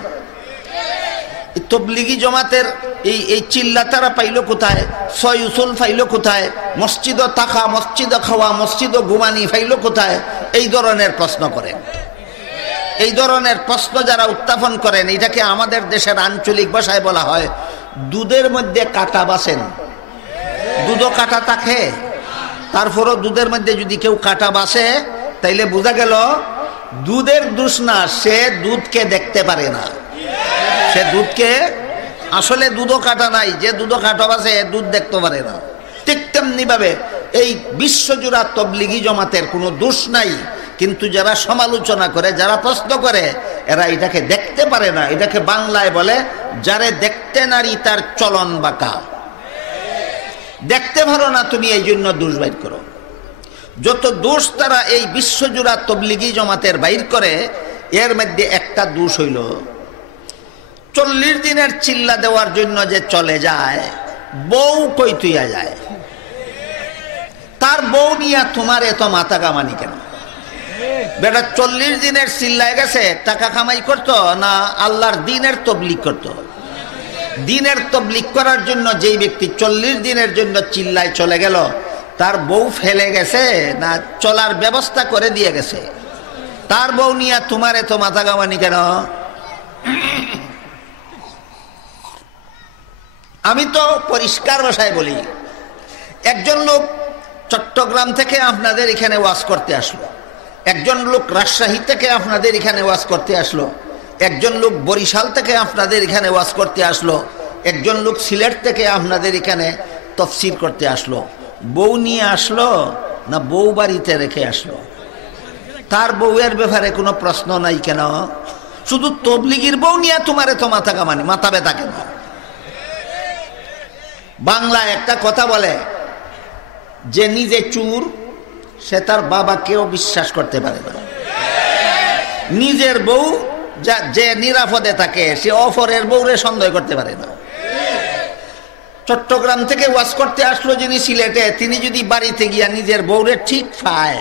তবলিগি জমাতের এই চিল্লা তারা পাইল কোথায়, ছয় উসুল পাইল কোথায়, মসজিদ থাকা, মসজিদ খাওয়া, মসজিদ ঘুমানি পাইল কোথায়, এই ধরনের প্রশ্ন করেন। এই ধরনের প্রশ্ন যারা উত্থাপন করেন, এটাকে আমাদের দেশের আঞ্চলিক ভাষায় বলা হয় দুধের মধ্যে কাঁটা বাসেন। দুধও কাঁটা থাকে, তারপরও দুধের মধ্যে যদি কেউ কাঁটা বাসে তাইলে বোঝা গেল দুধের দোষ না, সে দুধকে দেখতে পারে না। সে দুধকে, আসলে দুধও কাঁটা নাই, যে দুধও কাঁটা বাসে দুধ দেখতে পারে না। ঠিক তেমনি ভাবে এই বিশ্বজোড়া তবলিগি জমাতের কোনো দোষ নাই, কিন্তু যারা সমালোচনা করে, যারা প্রশ্ন করে, এরা এটাকে দেখতে পারে না। এটাকে বাংলায় বলে যারে দেখতে নারী তার চলন বাঁকা। দেখতে পারো না তুমি, এই জন্য দোষ বাইর করো। যত দোষ তারা এই বিশ্বজোড়া তবলিগি জমাতের বাইর করে, এর মধ্যে একটা দোষ হইল 40 দিনের চিল্লা দেওয়ার জন্য যে চলে যায়, বউ কই তুইয়া যায়। তার বউ নিয়া তোমার এত মাথা কামানি কেন? বেটা 40 দিনের চিল্লায় গেছে, টাকা কামাই করতো না আল্লাহর দিনের তবলিগ করতো? দিনের তবলিগ করার জন্য যেই ব্যক্তি 40 দিনের জন্য চিল্লায় চলে গেল, তার বউ ফেলে গেছে না চলার ব্যবস্থা করে দিয়ে গেছে? তার বউ নিয়ে তোমার এত মাথা কামানি কেন? আমি তো পরিষ্কার ভাষায় বলি, একজন লোক চট্টগ্রাম থেকে আপনাদের এখানে ওয়াজ করতে আসলো, একজন লোক রাজশাহী থেকে আপনাদের এখানে ওয়াজ করতে আসলো, একজন লোক বরিশাল থেকে আপনাদের এখানে ওয়াজ করতে আসলো, একজন লোক সিলেট থেকে আপনাদের এখানে তফসির করতে আসলো। বউ নিয়ে আসলো না বউ বাড়িতে রেখে আসলো? তার বউয়ের ব্যাপারে কোনো প্রশ্ন নাই কেন? শুধু তবলিগির বউ নিয়ে তোমার এত মাথা কামানি, মাথা ব্যথা কেন? বাংলায় একটা কথা বলে যে নিজে চুর সে তার বাবাকেও বিশ্বাস করতে পারে না। নিজের বউ যে নিরাপদে থাকে সে অপরের বউরে সন্দেহ করতে পারে না। চট্টগ্রাম থেকে ওয়াজ করতে আসলো যিনি সিলেটে, তিনি যদি বাড়িতে গিয়া নিজের বউরে ঠিক পায়,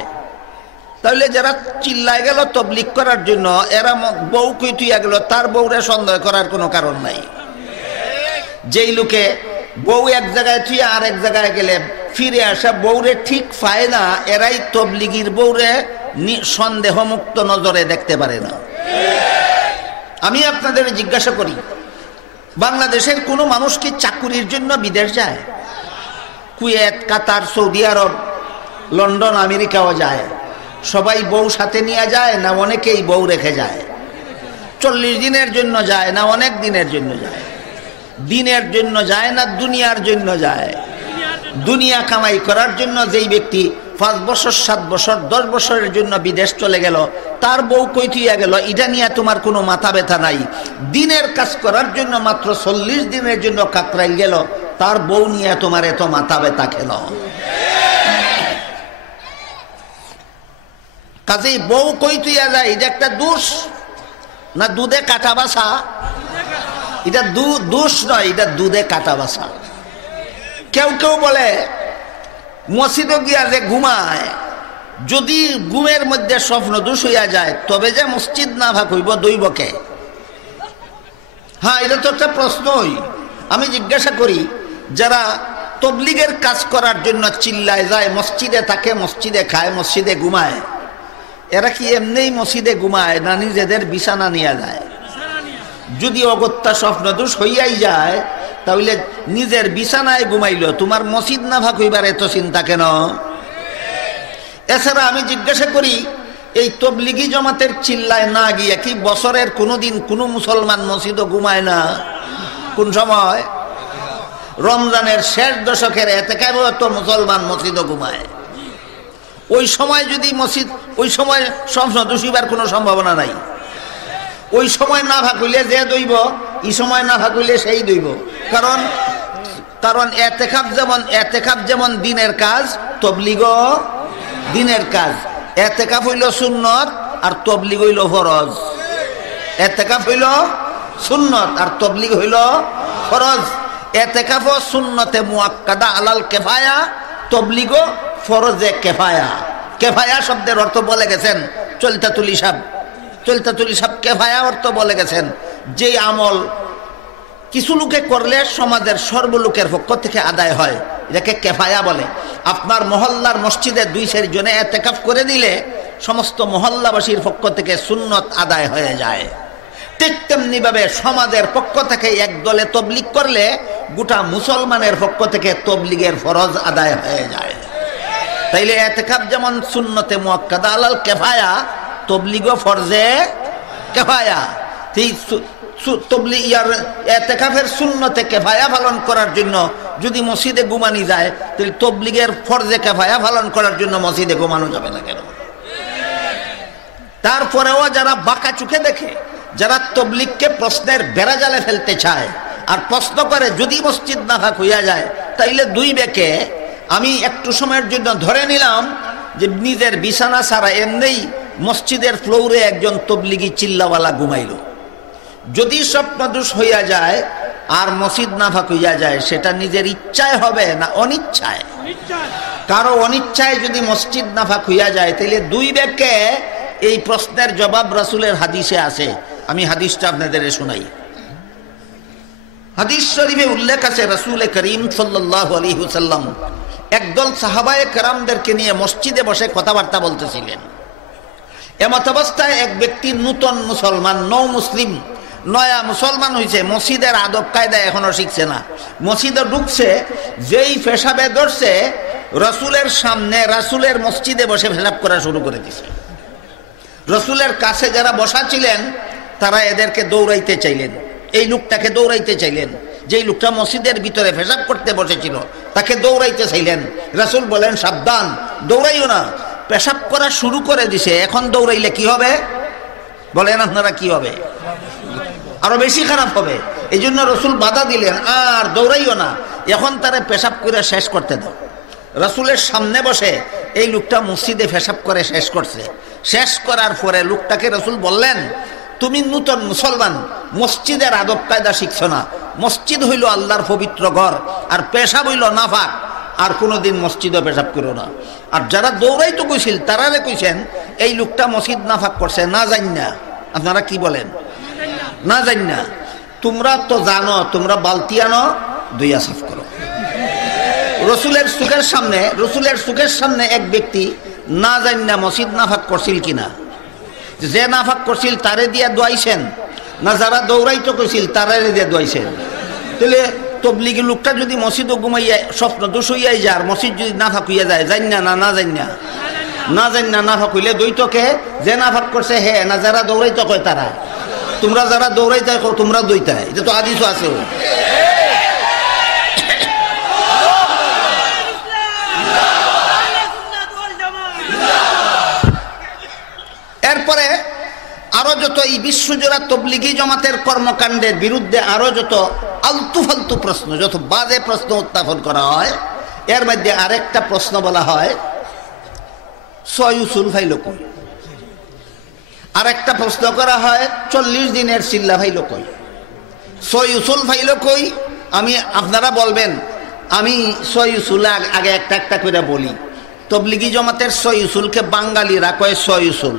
তাহলে যারা চিল্লায় গেল তবলিগ করার জন্য, এরা বউ কই তুইয়া গেল, তার বউরে সন্দেহ করার কোনো কারণ নাই। যেই লোকে বউ এক জায়গায় তুইয়া আর এক জায়গায় গেলে ফিরে আসা বউরে ঠিক পায় না, এরাই তবলিগির বউরে সন্দেহ মুক্ত নজরে দেখতে পারে না। আমি আপনাদের জিজ্ঞাসা করি, বাংলাদেশের কোনো মানুষ কি চাকুরির জন্য বিদেশ যায়? কুয়েত, কাতার, সৌদি আরব, লন্ডন, আমেরিকাও যায়। সবাই বউ সাথে নিয়ে যায় না অনেকেই বউ রেখে যায়? 40 দিনের জন্য যায় না অনেক দিনের জন্য যায়? দিনের জন্য যায় না দুনিয়ার জন্য যায়? দুনিয়া কামাই করার জন্য যেই ব্যক্তি 5 বছর 7 বছর 10 বছরের জন্য বিদেশ চলে গেল, তার বউ কই থুইয়া গেল, এটা নিয়ে তোমার কোনো মাথা ব্যথা নাই। দিনের কাজ করার জন্য মাত্র 40 দিনের জন্য কাকরাইল গেল, তার বউ নিয়ে তোমার এত মাথা ব্যথা খেল? কাজেই বউ কই থুইয়া যায় এটা একটা দোষ না দুধে কাটা বাসা? এটা দোষ নয়, এটা দুধে কাটা বাসা। কেউ কেউ বলে মসজিদে গিয়া যে ঘুমায়, যদি ঘুমের মধ্যে স্বপ্ন দোষ হইয়া যায় তবে যে মসজিদ না ভাগ হইব দৈবকে? হ্যাঁ, এটা তো একটা প্রশ্নই। আমি জিজ্ঞাসা করি, যারা তবলিগের কাজ করার জন্য চিল্লায় যায়, মসজিদে থাকে, মসজিদে খায়, মসজিদে ঘুমায়, এরা কি এমনিই মসজিদে ঘুমায় না নিজেদের বিছানা নিয়ে যায়? যদি অগত্যা স্বপ্ন দোষ হইয়াই যায় তাহলে নিজের বিছানায় ঘুমাইল, তোমার মসজিদ না ভাগ হইবার এত চিন্তা কেন? এছাড়া আমি জিজ্ঞাসা করি, এই তবলিগি জমাতের চিল্লায় না গিয়া কি বছরের কোনোদিন কোনো মুসলমান মসজিদও ঘুমায় না? কোন সময়? রমজানের শেষ দশকের এতেকাবেও তো মুসলমান মসজিদও ঘুমায়। ওই সময় যদি মসজিদ, ওই সময় স্বপ্ন দোষ হইবার কোনো সম্ভাবনা নাই। ওই সময় না ভাগ হইলে যে দইব, এই সময় না ভাগ হইলে সেই দইব। কারণ এতেকাফ যেমন দিনের কাজ, তবলিগও দিনের কাজ। এতেকাফ হইল সুন্নত আর তবলিগ হইল ফরজ। এতেকাফ হইল সুন্নত আর তবলিগ হইল ফরজ। এতেকাফ সুন্নতে মুআক্কাদা আলাল কেফায়া, তবলিগও ফরজে কেফায়া। কেফায়া শব্দের অর্থ বলে গেছেন চলতাতুল ইসাব কেফায়া অর্থ বলে গেছেন যেই আমল কিছু লোকে করলে সমাজের সর্বলোকের পক্ষ থেকে আদায় হয়, এটাকে কেফায়া বলে। আপনার মহল্লার মসজিদে 2-4 জনে এতেকাফ করে দিলে সমস্ত মহল্লাবাসীর পক্ষ থেকে সুন্নত আদায় হয়ে যায়। ঠিক তেমনি ভাবে সমাজের পক্ষ থেকে এক দলে তবলিগ করলে গোটা মুসলমানের পক্ষ থেকে তবলিগের ফরজ আদায় হয়ে যায়। তাইলে এতেকাফ যেমন সুন্নতে মুআক্কাদা আলাল কেফায়া, তবলিগও ফরজে কেফায়া। এতেকাফের সুন্নতে কেফায়া পালন করার জন্য যদি মসজিদে ঘুমানি যায়, তাহলে তবলিগের ফরজে কেফায়া পালন করার জন্য মসজিদে ঘুমানো যাবে না কেন? তারপরেও যারা বাঁকা চোখে দেখে, যারা তবলিগকে প্রশ্নের বেড়াজালে ফেলতে চায় আর প্রশ্ন করে যদি মসজিদ না ভাগ হইয়া যায়, তাইলে দুই বেকে আমি একটু সময়ের জন্য ধরে নিলাম যে নিজের বিছানা ছাড়া এমনিই মসজিদের ফ্লোরে একজন তবলিগি চিল্লাওয়ালা ঘুমাইল। যদি স্বপ্ন দোষ হইয়া যায় আর মসজিদ না ফাঁক হইয়া যায়, সেটা নিজের ইচ্ছায় হবে না অনিচ্ছায়? কারো অনিচ্ছায় যদি মসজিদ না ফাঁক হইয়া যায়, তাহলে দুই ব্যক্তি এই প্রশ্নের জবাব রাসূলের হাদিসে আছে। আমি হাদিসটা আপনাদের শোনাই। হাদিস শরীফে উল্লেখ আছে, রাসূল করিম সাল্লাল্লাহু আলাইহি ওয়াসাল্লাম একদল সাহাবায়ে কেরামদেরকে নিয়ে মসজিদে বসে কথাবার্তা বলতেছিলেন। এমত অবস্থায় এক ব্যক্তি নূতন মুসলমান, মুসলিম, নয়া মুসলমান হয়েছে, মসজিদের আদব কায়দা এখনো শিখছে না। মসজিদে ঢুকছে, যেই পেশাবে ধরছে রাসূলের সামনে, রাসূলের মসজিদে বসে পেশাব করা শুরু করে দিছে। রাসূলের কাছে যারা বসা ছিলেন তারা এদেরকে দৌড়াইতে চাইলেন, এই লোকটাকে দৌড়াইতে চাইলেন। যেই লোকটা মসজিদের ভিতরে পেশাব করতে বসেছিল তাকে দৌড়াইতে চাইলেন। রাসূল বলেন, সাবধান, দৌড়াইও না। পেশাব করা শুরু করে দিছে, এখন দৌড়াইলে কি হবে? বলেন আপনারা, কি হবে? আরো বেশি খারাপ হবে। এই জন্য রাসূল বাধা দিলেন, আর দৌড়াইও না, এখন তারা পেশাব করে শেষ করতে দাও। রাসূলের সামনে বসে এই লোকটা মসজিদে পেশাব করে শেষ করছে। শেষ করার পরে লোকটাকে রাসূল বললেন, তুমি নূতন মুসলমান, মসজিদের আদব কায়দা শিখছো না। মসজিদ হইল আল্লাহর পবিত্র ঘর, আর পেশাব হইল নাফাক, আর কোনোদিন মসজিদও পেশাব করো না। আর যারা দৌড়াইতো কইছিল তারারে কইছেন এই লোকটা মসজিদ নাফাক করছে না জান না। আপনারা কি বলেন? না জান না। তোমরা তো জানো, তোমরা বালতি আনো, দুইয়া সাফ করো। রসুলের চোখের সামনে এক ব্যক্তি না জান না মসজিদ নাফাক করছিল কিনা, যে নাফাক করছিল তারে দিয়া দোয়াইছেন না যারা দৌড়াইতো কইছিল তারারে দিয়া দোয়াইছেন? তাহলে তবলিগি লোকটা যদি মসজিদ ঘুমাইয়া স্বপ্ন দোষ হইয়াই যায়, আর মসজিদ যদি নাফাক হইয়া যায়, জান না না জান না? না জান না নাফাক হইলে দইতকে যে নাফাক করছে হে না যারা দৌড়াইতো কয় তারা? তোমরা যারা দৌড়াইতে তোমরা দইতাই, এটা তো হাদিসও আছে। এরপরে আরো যত এই বিশ্বজোড়া তবলিগি জমাতের কর্মকাণ্ডের বিরুদ্ধে আরো যত আলতু ফালতু প্রশ্ন, যত বাজে প্রশ্ন উত্থাপন করা হয়, এর মধ্যে আরেকটা প্রশ্ন বলা হয় ছয় উসুল ফাইল কই। আরেকটা প্রশ্ন করা হয় 40 দিনের চিল্লা ফাইল কই। ছয় উসুল ফাইল কই? আপনারা বলবেন আমি ছয় উসুল আগে একটা একটা করে বলি। তবলিগি জমাতের ছয় উসুলকে বাঙালিরা কয় ছয় উসুল,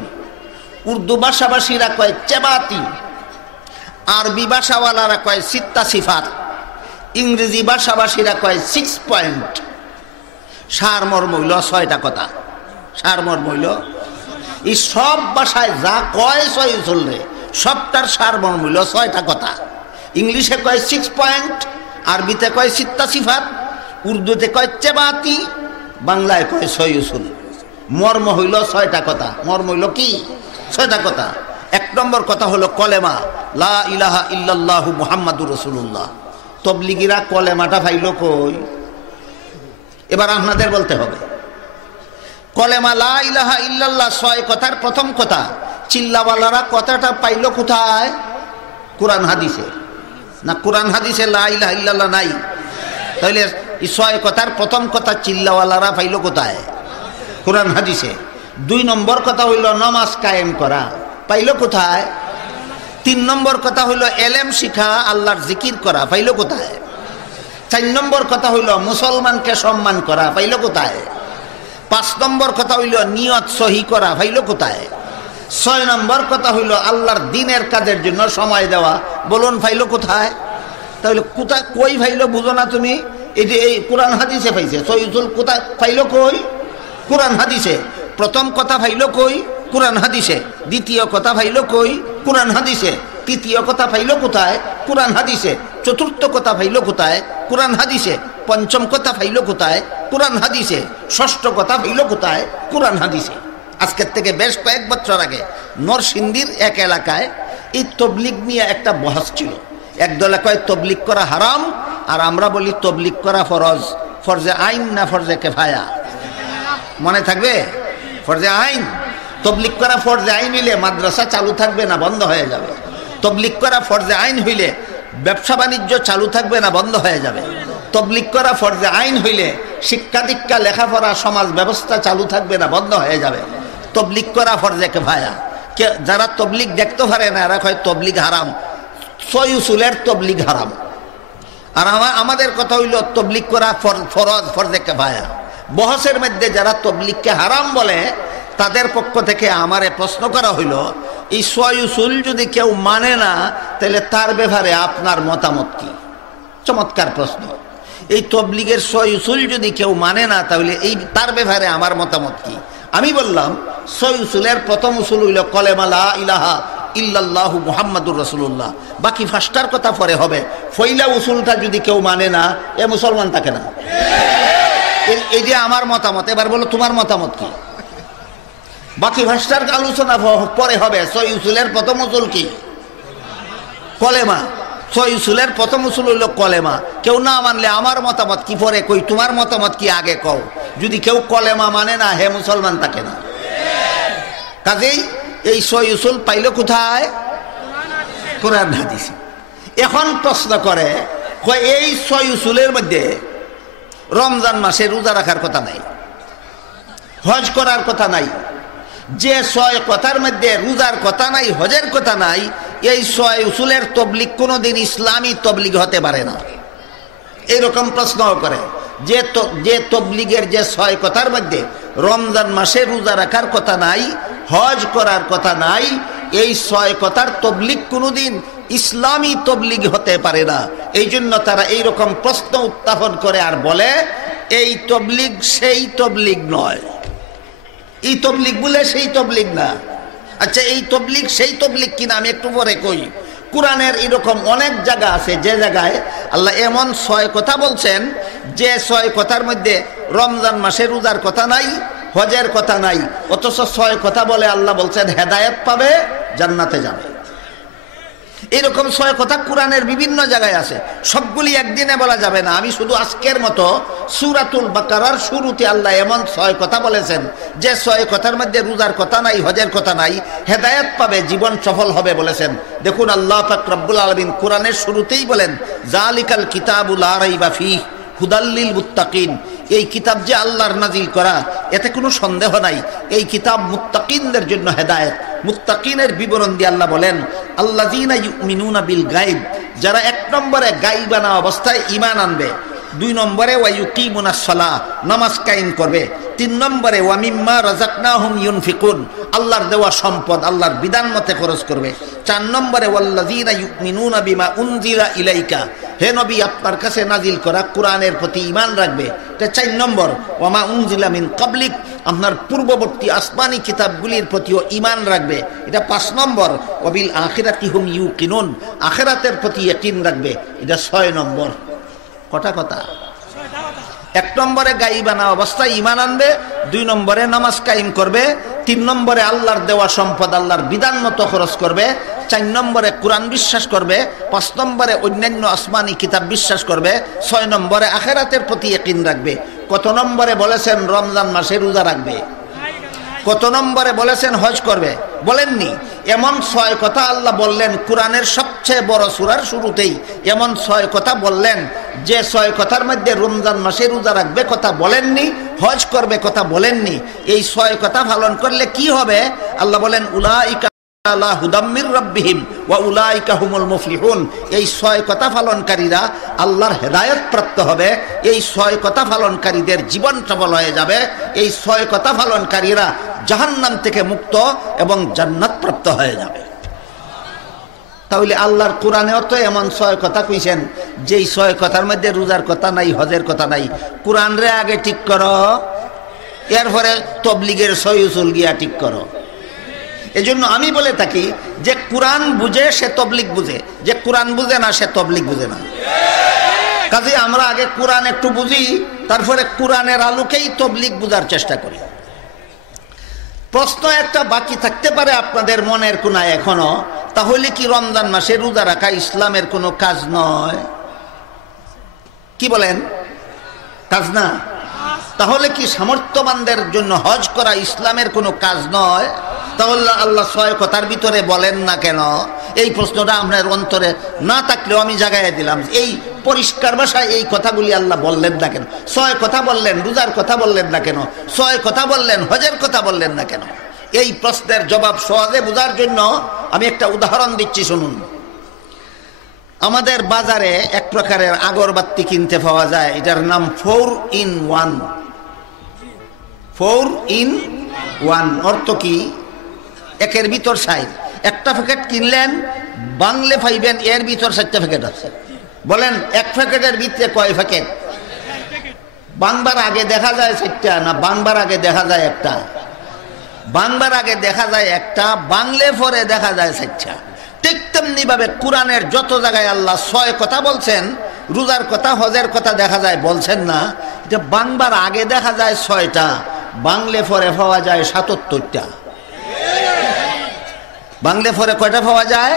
উর্দু ভাষাভাষীরা কয় চেবাতি, আরবি ভাষাওয়ালারা কয় সিত্তা সিফাত, ইংরেজি ভাষাভাষীরা কয় 6 পয়েন্ট। সারমর্ম হইল 6টা কথা। সারমর্ম হইল এই সব ভাষায় যা কয় ছয় উসুল রে, সবটার সারমর্ম হইল 6টা কথা। ইংলিশে কয় 6 পয়েন্ট, আরবিতে কয় সিত্তা সিফাত, উর্দুতে কয় চেবাতি, বাংলায় কয় ছয় উসুল। মর্ম হইল 6টা কথা। মর্ম হইল কি? 6টা কথা। 1 নম্বর কথা হলো কলেমা, লা ইলাহা ইল্লাল্লাহু মুহাম্মাদুর রাসূলুল্লাহ। তবলিগিরা কলেমাটা ফাইল কই? এবার আপনাদের বলতে হবে। কলেমা লা ইলাহা ইল্লাল্লাহ 6 কথার প্রথম কথা। চিল্লাওয়ালারা কথাটা পাইল কোথায়? কোরআন হাদিসে না? কোরআন হাদিসে লা ইলাহা ইল্লাল্লাহ নাই। তাহলে এই 6 কথার প্রথম কথা চিল্লাওয়ালারা পাইল কোথায়? কোরআন হাদিসে। 2 নম্বর কথা হইল নামাজ কায়েম করা, পাইল কোথায়? 3 নম্বর কথা হইল এলেম শিখা, আল্লাহর জিকির করা, পাইল কোথায়? 4 নম্বর কথা হইল মুসলমানকে সম্মান করা, পাইল কোথায়? 5 নম্বর কথা হইল নিয়ত সহি করা, পাইল কোথায়? 6 নম্বর কথা হইল আল্লাহর দ্বীনের কাজের জন্য সময় দেওয়া, বলুন পাইল কোথায়? তাহলে কোথায় কই পাইল বুঝো না তুমি? এই যে এই কোরআন হাদিসে পাইছে। সহিহুল কোথায় পাইল কই? কোরআন হাদিসে। প্রথম কথা পাইল কই? কোরআন হাদিসে। দ্বিতীয় কথা পাইল কই? কোরআন হাদিসে। তৃতীয় কথা পাইল কোথায়? কোরআন হাদিসে। চতুর্থ কথা পাইল কোথায়? কোরআন হাদিসে। পঞ্চম কথা পাইল কোথায়? কোরআন হাদিসে। ষষ্ঠ কথা পাইল কোথায়? কোরআন হাদিসে। আজকের থেকে বেশ কয়েক বছর আগে নরসিংদীর এক এলাকায় এই তবলিগ নিয়ে একটা বহস ছিল। একদলে কয় তবলিগ করা হারাম, আর আমরা বলি তবলিগ করা ফরজ। ফরজে আইন না ফরজে কেফায়া? মনে থাকবে? ফরজে আইন। তবলিগ করা ফরজে আইন হইলে মাদ্রাসা চালু থাকবে না বন্ধ হয়ে যাবে? তবলিগ করা ফরজে আইন হইলে ব্যবসা বাণিজ্য চালু থাকবে না বন্ধ হয়ে যাবে? তবলিগ করা ফরজে আইন হইলে শিক্ষা দীক্ষা লেখাপড়া সমাজ ব্যবস্থা চালু থাকবে না বন্ধ হয়ে যাবে? তবলিগ করা ফরজে কেফায়া। যারা তবলিগ দেখতে পারে না এরা কয় তবলিগ হারাম। 6 উসুলের তবলিগ হারাম। আর আমাদের কথা হইল তবলিগ করা ফরজ, ফরজে কেফায়া। বহসের মধ্যে যারা তবলিগকে হারাম বলে তাদের পক্ষ থেকে আমারে প্রশ্ন করা হইল, এই 6 উসুল যদি কেউ মানে না তাহলে তার ব্যাপারে আপনার মতামত কি? চমৎকার প্রশ্ন। এই তবলিগের 6 উসুল যদি কেউ মানে না তাহলে এই তার ব্যাপারে আমার মতামত কি? আমি বললাম 6 উসুলের প্রথম উসুল হইল কলেমা লা ইলাহা ইল্লাল্লাহু মুহাম্মাদুর রাসূলুল্লাহ। বাকি 5টার কথা পরে হবে। ফয়লা উসুলটা যদি কেউ মানে না এ মুসলমান থাকে না। এই যে আমার মতামত। এবার বলো তোমার মতামত কি? বাকি 5টার আলোচনা পরে হবে। 6 উসুলের প্রথম উসুল কি? কলেমা। 6 উসুলের প্রথম উসুল হইল কলেমা। কেউ না মানলে আমার মতামত কি পরে কই, তোমার মতামত কি আগে কও। যদি কেউ কলেমা মানে না হে মুসলমান থাকে না। কাজেই এই 6 উসুল পাইল কোথায়? কোরআন হাদিসে। এখন প্রশ্ন করে এই 6 উসুলের মধ্যে রমজান মাসে রোজা রাখার কথা নাই, হজ করার কথা নাই। যে 6 কথার মধ্যে রোজার কথা নাই, হজের কথা নাই, এই 6 উসুলের তবলিগ কোনোদিন ইসলামী তবলিগ হতে পারে না। এরকম প্রশ্ন করে যে তবলিগের যে 6 কথার মধ্যে রমজান মাসে রোজা রাখার কথা নাই, হজ করার কথা নাই, এই 6 কথার তবলিগ কোনোদিন ইসলামী তবলিগ হতে পারে না। এই জন্য তারা এইরকম প্রশ্ন উত্থাপন করে আর বলে এই তবলিগ সেই তবলিগ নয়, এই তবলিগ বলে সেই তবলিগ না। আচ্ছা, এই তবলিগ সেই তবলিগ কিনা আমি একটু পরে কই। কোরআনের এরকম অনেক জায়গা আছে যে জায়গায় আল্লাহ এমন 6 কথা বলছেন যে 6 কথার মধ্যে রমজান মাসে রোজার কথা নাই, হজের কথা নাই, অথচ 6 কথা বলে আল্লাহ বলছেন হেদায়েত পাবে, জান্নাতে যাবে। এরকম 6 কথা কোরআনের বিভিন্ন জায়গায় আছে, সবগুলি একদিনে বলা যাবে না। আমি শুধু আজকের মতো সূরাতুল বাকারার শুরুতে আল্লাহ এমন 6 কথা বলেছেন যে 6 কথার মধ্যে রোজার কথা নাই, হজের কথা নাই, হেদায়েত পাবে, জীবন সফল হবে বলেছেন। দেখুন আল্লাহ পাক রব্বুল আলামিন কোরআনের শুরুতেই বলেন জালিকাল কিতাবু লা রাইবা ফীহি হুদাল্লিল মুত্তাকিন। এই কিতাব যে আল্লাহর নাজিল করা, এতে কোনো সন্দেহ নাই, এই কিতাব মুত্তাকিনদের জন্য হেদায়েত। মুত্তাকিনের বিবরণ দিয়ে আল্লাহ বলেন আল্লাযীনা ইউমিনুনা বিল গায়ব, যারা 1 নম্বরে গায়বানা অবস্থায় ঈমান আনবে, 2 নম্বরে ওয়া ইউকিমুনাস সালাহ, নামাজ কায়েম করবে, 3 নম্বরে ওয়া মিম্মা রাযাকনাহুম ইউনফিকুন, আল্লাহর দেওয়া সম্পদ আল্লাহর বিধান মতে খরচ করবে, 4 নম্বরে ওয়াল্লাযীনা ইউমিনুনা বিমা উনজিলা ইলাইকা, হে নবী আপনার কাছে নাজিল করা কোরআনের প্রতি ঈমান রাখবে, এটা 4 নম্বর। ওয়া মা উনজিলা মিন ক্বাবলিক, আপনার পূর্ববর্তী আসমানি কিতাবগুলির প্রতিও ঈমান রাখবে, এটা 5 নম্বর। ওয়া বিল আখিরাতি হুম ইউকিনুন, আখিরাতের প্রতি ইয়াকিন রাখবে, এটা 6 নম্বর। কটা কথা? 1 নম্বরে গায়বানা অবস্থায় ঈমান আনবে, 2 নম্বরে নামাজ কায়েম করবে, 3 নম্বরে আল্লাহর দেওয়া সম্পদ আল্লাহর বিধান মতো খরচ করবে, 4 নম্বরে কোরআন বিশ্বাস করবে, 5 নম্বরে অন্যান্য আসমানি কিতাব বিশ্বাস করবে, 6 নম্বরে আখিরাতের প্রতি ইয়াকিন রাখবে। কত নম্বরে বলেছেন রমজান মাসে রোজা রাখবে? কত নম্বরে বলেছেন হজ করবে? বলেননি। এমন 6 কথা আল্লাহ বললেন কোরআনের সবচেয়ে বড় সূরার শুরুতেই, এমন 6 কথা বললেন যে 6 কথার মধ্যে রমজান মাসে রোজা রাখবে কথা বলেননি, হজ করবে কথা বলেননি। এই 6 কথা পালন করলে কি হবে? আল্লাহ বলেন উলাইকা আলা হুদাম মির রাব্বিহিম ওয়া উলাইকা হুমুল মুফলিহুন। এই 6 কথা পালনকারীরা আল্লাহর হেদায়েত প্রাপ্ত হবে, এই 6 কথা পালনকারীদের জীবন সফল হয়ে যাবে, এই 6 কথা পালনকারীরা জাহান্নাম থেকে মুক্ত এবং জান্নাত প্রাপ্ত হয়ে যাবে। তাহলে আল্লাহর কোরআনেও তো এমন 6 কথা কইছেন যেই 6 কথার মধ্যে রোজার কথা নাই, হজের কথা নাই। কোরআন রে আগে ঠিক করো, এরপরে তবলিগের 6 উসুল গিয়া ঠিক করো। এজন্য আমি বলে থাকি যে কোরআন বুঝে সে তবলিগ বুঝে, যে কোরআন বুঝে না সে তবলিগ বুঝে না। কাজে আমরা আগে কোরআন একটু বুঝি, তারপরে কোরআনের আলোকেই তবলিগ বুঝার চেষ্টা করি। প্রশ্ন একটা বাকি থাকতে পারে আপনাদের মনের কোনায় এখনো, তাহলে কি রমজান মাসে রোজা রাখা ইসলামের কোনো কাজ নয়? কি বলেন? কাজ না? তাহলে কি সামর্থ্যবানদের জন্য হজ করা ইসলামের কোনো কাজ নয়? তাহলে আল্লাহ 6 কথার ভিতরে বলেন না কেন? এই প্রশ্নটা আপনার অন্তরে না থাকলেও আমি জাগাইয়া দিলাম। এই পরিষ্কার ভাষায় এই কথাগুলি আল্লাহ বললেন না কেন? 6 কথা বললেন, রোজার কথা বললেন না কেন? 6 কথা বললেন, হজের কথা বললেন না কেন? এই প্রশ্নের জবাব সহজে বোঝার জন্য আমি একটা উদাহরণ দিচ্ছি, শুনুন। আমাদের বাজারে এক প্রকারের আগরবাতি কিনতে পাওয়া যায়, এটার নাম 4 in 1। 4 in 1 অর্থ কি? একের ভিতর 6। একটা প্যাকেট কিনলেন, বাংলে পাইবেন এর ভিতর 7টা প্যাকেট আছে। বলেন এক প্যাকেটের ভিতরে কয় প্যাকেট? বাংবার আগে দেখা যায় 7টা, না বাংবার আগে দেখা যায় একটা? বাংবার আগে দেখা যায় একটা, বাংলে পরে দেখা যায় 7টা। ঠিক তেমনি ভাবে কোরআনের যত জায়গায় আল্লাহ 6 কথা বলছেন, রোজার কথা, হজের কথা দেখা যায় বলছেন না, এটা বাংবার আগে দেখা যায় 6টা, বাংলে পরে পাওয়া যায় 77টা। বাংলে পরে কয়টা পাওয়া যায়?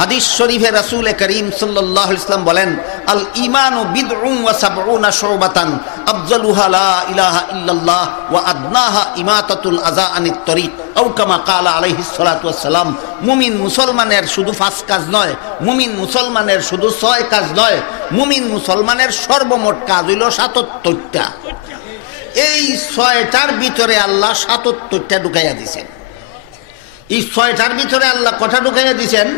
হাদিস শরীফে রাসূল করিম সাল্লাল্লাহু আলাইহি ওয়াসাল্লাম বলেন আল ঈমানু বিদউন ওয়া সাবউনা শুবাতান, আফজালুহা লা ইলাহা ইল্লাল্লাহ ওয়া আদনাহা ইমাতাতুল আযা আনিত তরিক আও কামা ক্বালা আলাইহিস সালাতু ওয়াস সালাম। মুমিন মুসলমানের শুধু 5 কাজ নয়, মুমিন মুসলমানের শুধু 6 কাজ নয়, মুমিন মুসলমানের সর্বমোট কাজ হইল 77টা। এই 6টার ভিতরে আল্লাহ 77টা ঢুকাইয়া দিয়েছেন। এই 6টার ভিতরে আল্লাহ কটা ঢুকাইয়া দিয়েছেন?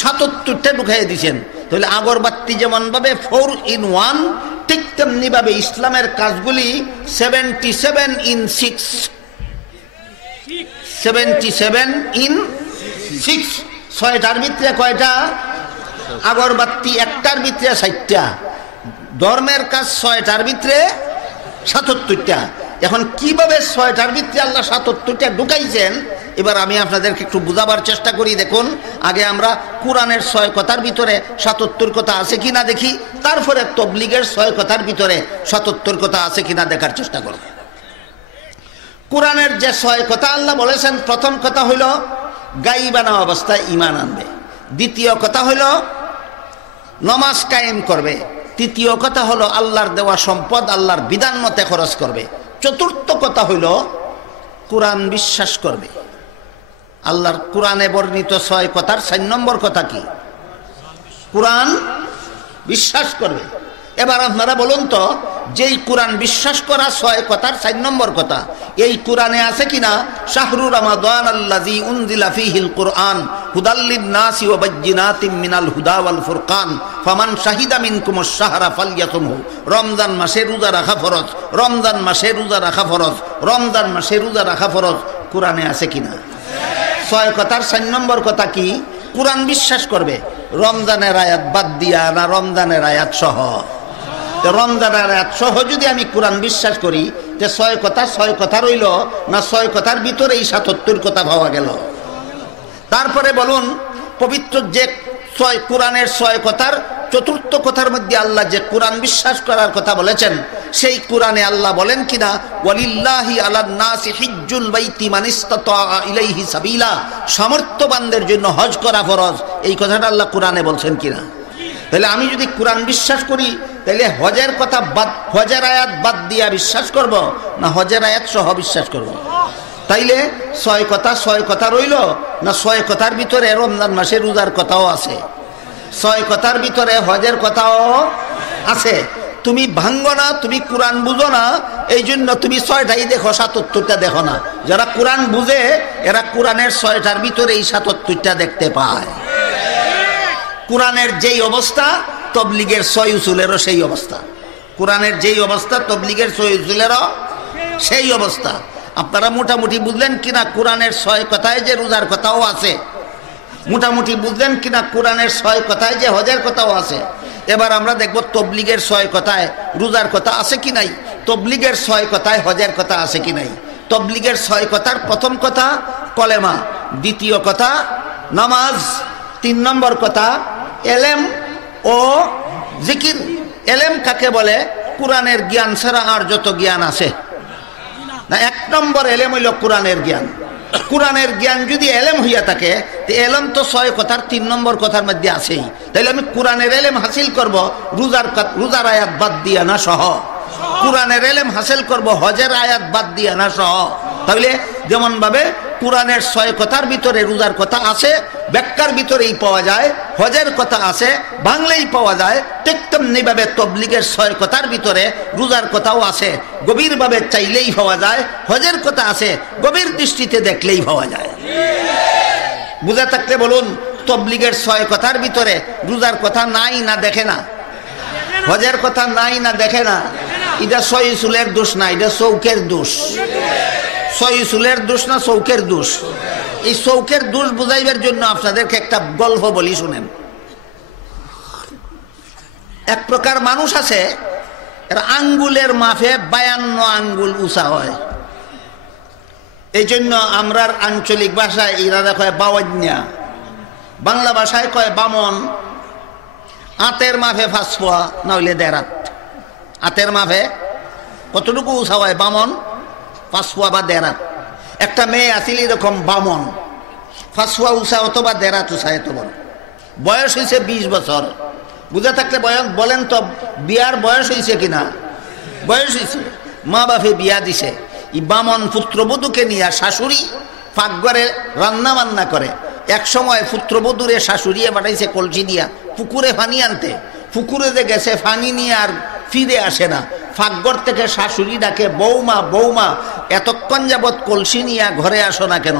77টা ঢুকাইয়া দিয়েছেন। তাহলে আগরবাতি যেমন ভাবে 4 in 1, ঠিক তেমনি ভাবে ইসলামের কাজগুলি 77 in 6, 77 in 6। 6টার ভিতরে কয়টা? আগরবাতি একটার ভিতরে 60টা। ধর্মের কাজ 6টার ভিতরে 77টা। এখন কিভাবে 6টার ভিতরে আল্লাহ 77টা ঢুকাইছেন, এবার আমি আপনাদেরকে একটু বুঝাবার চেষ্টা করি। দেখুন, আগে আমরা কোরআনের 6 কথার ভিতরে 77 কথা আছে কিনা দেখি, তারপরে তবলিগের 6 কথার ভিতরে 77 কথা আছে কিনা দেখার চেষ্টা করব। কোরআনের যে 6 কথা আল্লাহ বলেছেন, প্রথম কথা হইল গাইবানা অবস্থায় ঈমান আনবে, দ্বিতীয় কথা হইল নামাজ কায়েম করবে, তৃতীয় কথা হলো আল্লাহর দেওয়া সম্পদ আল্লাহর বিধান মতে খরচ করবে, চতুর্থ কথা হইল কোরআন বিশ্বাস করবে। আল্লাহর কোরআনে বর্ণিত 6 কথার 4 নম্বর কথা কি? কোরআন বিশ্বাস করবে। এবার আপনারা বলুন তো, যেই কোরআন বিশ্বাস করা 6 কথার 4 নম্বর কথা, এই কোরআনে আছে কিনা? শাহরু রমাদান আল্লাযী উনজিলা ফীহিল কুরআন হুদাল লিন-নাসি ওয়া বায়্যিনাতিম মিনাল হুদা ওয়াল ফুরকান ফামান শাহিদা মিনকুমুশ শাহরা ফালইয়াসুমহু। রমজান মাসে রোজা রাখা ফরজ, রমজান মাসে রোজা রাখা ফরজ, রমজান মাসে রোজা রাখা ফরজ। কোরআনে আছে কিনা? 6 কথার 4 নম্বর কথা কি? কোরআন বিশ্বাস করবে। রমজানের আয়াত বাদ দিয়া না রমজানের আয়াত সহ? রমজানের আয়াত সহ যদি আমি কোরআন বিশ্বাস করি, যে 6 কথা রইল না 6 কথার ভিতরে এই 77 কথা পাওয়া গেল? তারপরে বলুন, পবিত্র যে 6 কোরআনের 6 কথার চতুর্থ কথার মধ্যে আল্লাহ যে কোরআন বিশ্বাস করার কথা বলেছেন, সেই কোরআনে আল্লাহ বলেন কিনা ওয়ালিল্লাহি আলান নাসি হিজ্জুল বাইতি মান ইসতাতা ইলাইহি সাবিলা, সামর্থ্যবানদের জন্য হজ করা ফরজ। এই কথাটা আল্লাহ কোরআনে বলছেন কিনা? তাহলে আমি যদি কোরআন বিশ্বাস করি, তাহলে হজের কথা বাদ, হজের আয়াত বাদ দিয়া বিশ্বাস করব না হজের আয়াত সহ বিশ্বাস করব? তাইলে 6 কথা রইল না 6 কথার ভিতরে রমজান মাসে রোজার কথাও আছে, 6 কথার ভিতরে হজের কথাও আছে। তুমি ভাঙ্গো না, তুমি কোরআন বুঝো না, এই জন্য তুমি 6টাই দেখো, 77টা দেখো না। যারা কোরআন বুঝে এরা কোরআনের 6টার ভিতরে এই 77টা দেখতে পায়। কোরআনের যেই অবস্থা তবলিগের 6 উসুলেরও সেই অবস্থা, কোরআনের যেই অবস্থা তবলিগের 6 উসুলেরও সেই অবস্থা। আপনারা মোটামুটি বুঝলেন কিনা কোরআনের 6 কথায় যে রোজার কথাও আছে? মোটামুটি বুঝলেন কিনা কোরআনের 6 কথায় যে হজের কথাও আছে? এবার আমরা দেখব তবলিগের 6 কথায় রোজার কথা আছে কি নাই, তবলিগের 6 কথায় হজের কথা আছে কি নাই। তবলিগের 6 কথার প্রথম কথা কলেমা, দ্বিতীয় কথা নামাজ, 3 নম্বর কথা এলেম ও জিকির। এলেম কাকে বলে? কোরআনের জ্ঞান ছাড়া আর যত জ্ঞান আছে না, 1 নম্বর এলেম হইল কোরআনের জ্ঞান। কোরআনের জ্ঞান যদি এলেম হইয়া থাকে, এলেম তো 6 কথার 3 নম্বর কথার মধ্যে আছেই। তাইলে আমি কোরআনের এলেম হাসিল করব রোজার আয়াত বাদ দিয়া না সহ? কোরআনের এলেম হাসিল করব হজের আয়াত বাদ দিয়া না সহ? তাহলে যেমন ভাবে কোরআনের 6 কথার ভিতরে রোজার কথা আছে, ব্যাখ্যার ভিতরেই পাওয়া যায়, হজের কথা আছে বাংলায় পাওয়া যায়, ঠিক তেমনি ভাবে তবলিগের 6 কথার ভিতরে রোজার কথাও আছে, গভীরভাবে চাইলেই পাওয়া যায়। হজের কথা আছে, গভীর দৃষ্টিতে দেখলেই পাওয়া যায়। বুঝা থাকলে বলুন, তবলিগের 6 কথার ভিতরে রোজার কথা নাই না দেখে না? হজের কথা নাই না দেখে না? এটা 6 উসুলের দোষ না, এটা চৌকের দোষ। 6 উসুলের দোষ না চৌকের দোষ। এই চৌকের দোষ বুঝাইবার জন্য আপনাদেরকে একটা গল্প বলি, শুনেন। এক প্রকার মানুষ আছে, এর আঙ্গুলের মাপে 52 আঙ্গুল উঁচা হয়। এই জন্য আমরার আঞ্চলিক ভাষায় ইরাদা কয় বাওয়ান্যা, বাংলা ভাষায় কয় বামন। আতের মাপে 5 পোয়া না হইলে 1.5 হাত। আতের মাপে কতটুকু উঁচা হয়? বামন 5 পোয়া বা 1.5 হাত। একটা মেয়ে আসিল এরকম বামন, 5 পোয়া উঁচা অথবা 1.5 হাত উঁচা, এত বড়। বয়স হয়েছে 20 বছর। বুঝে থাকলে বলেন তো বিয়ার বয়স হয়েছে কিনা? বয়স হয়েছে, মা বাপে বিয়া দিছে, ই বামন পুত্রবধূকে নিয়ে শাশুড়ি পাকঘরে রান্না বান্না করে। এক সময় পুত্রবধূরে শাশুড়িয়ে পাঠাইছে কলসি দিয়া পুকুরে পানি আনতে। পুকুরে যে গেছে পানি নিয়ে আর ফিরে আসে না। পাকঘর থেকে শাশুড়ি ডাকে, বৌমা বৌমা, এতক্ষণ যাবৎ কলসি নিয়ে ঘরে আসো না কেন?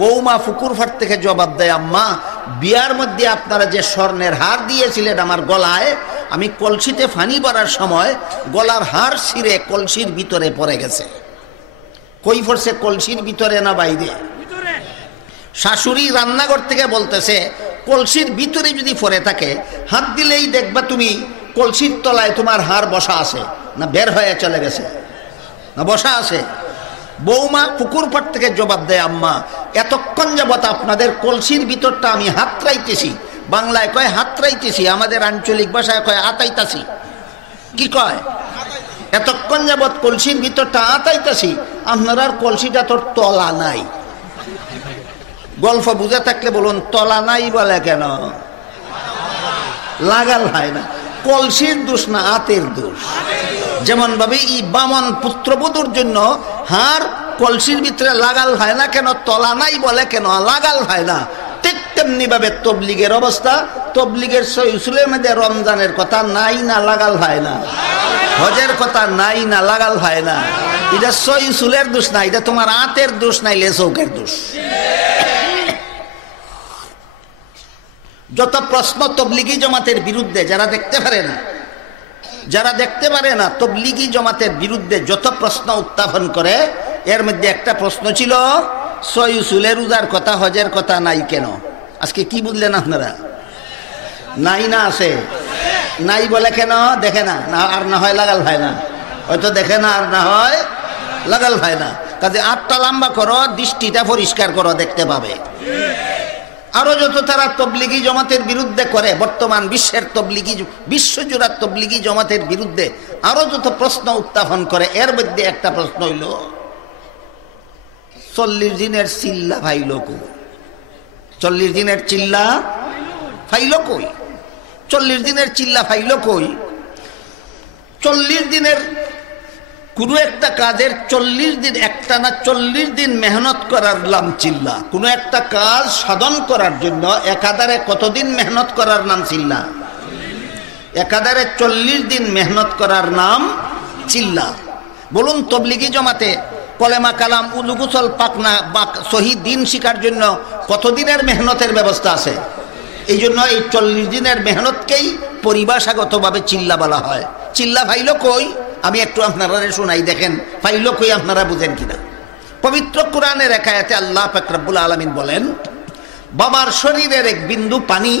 বৌমা পুকুর ফাট থেকে জবাব দেয়, আম্মা বিয়ার মধ্যে আপনারা যে স্বর্ণের হার দিয়েছিলেন আমার গলায়, আমি কলসিতে পানি ভরার সময় গলার হার ছিঁড়ে কলসির ভিতরে পড়ে গেছে। কই পড়ছে? কলসির ভিতরে না বাইরে? শাশুড়ি রান্নাঘর থেকে বলতেছে, কলসির ভিতরে যদি পড়ে থাকে হাত দিলেই দেখবা তুমি কলসির তলায় তোমার হার বসা আছে, না বের হয়ে চলে গেছে, না বসা আছে? বৌমা পুকুর পাট থেকে জবাব দেয়, আম্মা এতক্ষণ যাবত আপনাদের কলসির ভিতরটা আমি হাতড়াইতেছি। বাংলায় কয় হাতড়াইতেছি, আমাদের আঞ্চলিক ভাষায় কয় আতাইতাছি। কি কয়? এতক্ষণ যাবত কলসির ভিতরটা আতাইতাছি, আপনার আর কলসিটা তোর তলা নাই। গল্প বুঝে থাকলে বলুন, তলা নাই বলে কেন? লাগাল হয় না। কলসির দোষ না, আতের দোষ। যেমন ভাবে এই বামন পুত্রবধূর জন্য হার কলসির ভিতরে লাগাল হয় না কেন? তলা নাই বলে কেন? লাগাল হয় না। ঠিক তেমনি ভাবে তবলিগের অবস্থা। তবলিগের সহিসুলের মধ্যে রমজানের কথা নাই না লাগাল হয় না? হজের কথা নাই না লাগাল হয় না? এটা সহিসুলের দোষ না, এটা তোমার আতের দোষ নাই, লেচৌকের দোষ। যত প্রশ্ন তবলিগি জমাতের বিরুদ্ধে যারা দেখতে পারে না তবলিগি জমাতের বিরুদ্ধে যত প্রশ্ন উত্থাপন করে, এর মধ্যে একটা প্রশ্ন ছিল সহিসুলের রোজার কথা, হজের কথা নাই কেন? আজকে কি বুঝলেন আপনারা? নাই না আছে? নাই বলে কেন? দেখে না, আর না হয় লাগাল হয় না। হয়তো দেখে না আর না হয় লাগাল হয় না। কাজে আটটা লম্বা করো, দৃষ্টিটা পরিষ্কার করো, দেখতে পাবে। আরো যত তারা তবলিগি জমাতের বিরুদ্ধে করে, বর্তমান বিশ্বের তবলিগি, বিশ্বজোড়া তবলিগি জমাতের বিরুদ্ধে আরো যত প্রশ্ন উত্থাপন করে, এর মধ্যে একটা প্রশ্ন হইল 40 দিনের চিল্লা ফাইল কই? 40 দিনের চিল্লা ফাইল কই? 40 দিনের চিল্লা ফাইল কই? 40 দিনের কোনো একটা কাজের 40 দিন, একটা না 40 দিন মেহনত করার নাম চিল্লা। কোনো একটা কাজ সাধন করার জন্য একাধারে কতদিন মেহনত করার নাম চিল্লা? একাধারে 40 দিন মেহনত করার নাম চিল্লা। বলুন, তবলিগি জমাতে কলেমা কালাম উযু গোসল পাকনা বা সহি দিন শিকার জন্য কতদিনের মেহনতের ব্যবস্থা আছে? এই জন্য এই 40 দিনের মেহনতকেই পরিভাষাগতভাবে চিল্লা বলা হয়। চিল্লা ফাইল কই? আমি একটু আপনারা শোনাই, দেখেন ফাইল কই আপনারা বুঝেন কিনা। পবিত্র কোরআনের এক আয়াতে আল্লাহ পাক রব্বুল আলামিন বলেন, বাবার শরীরের এক বিন্দু পানি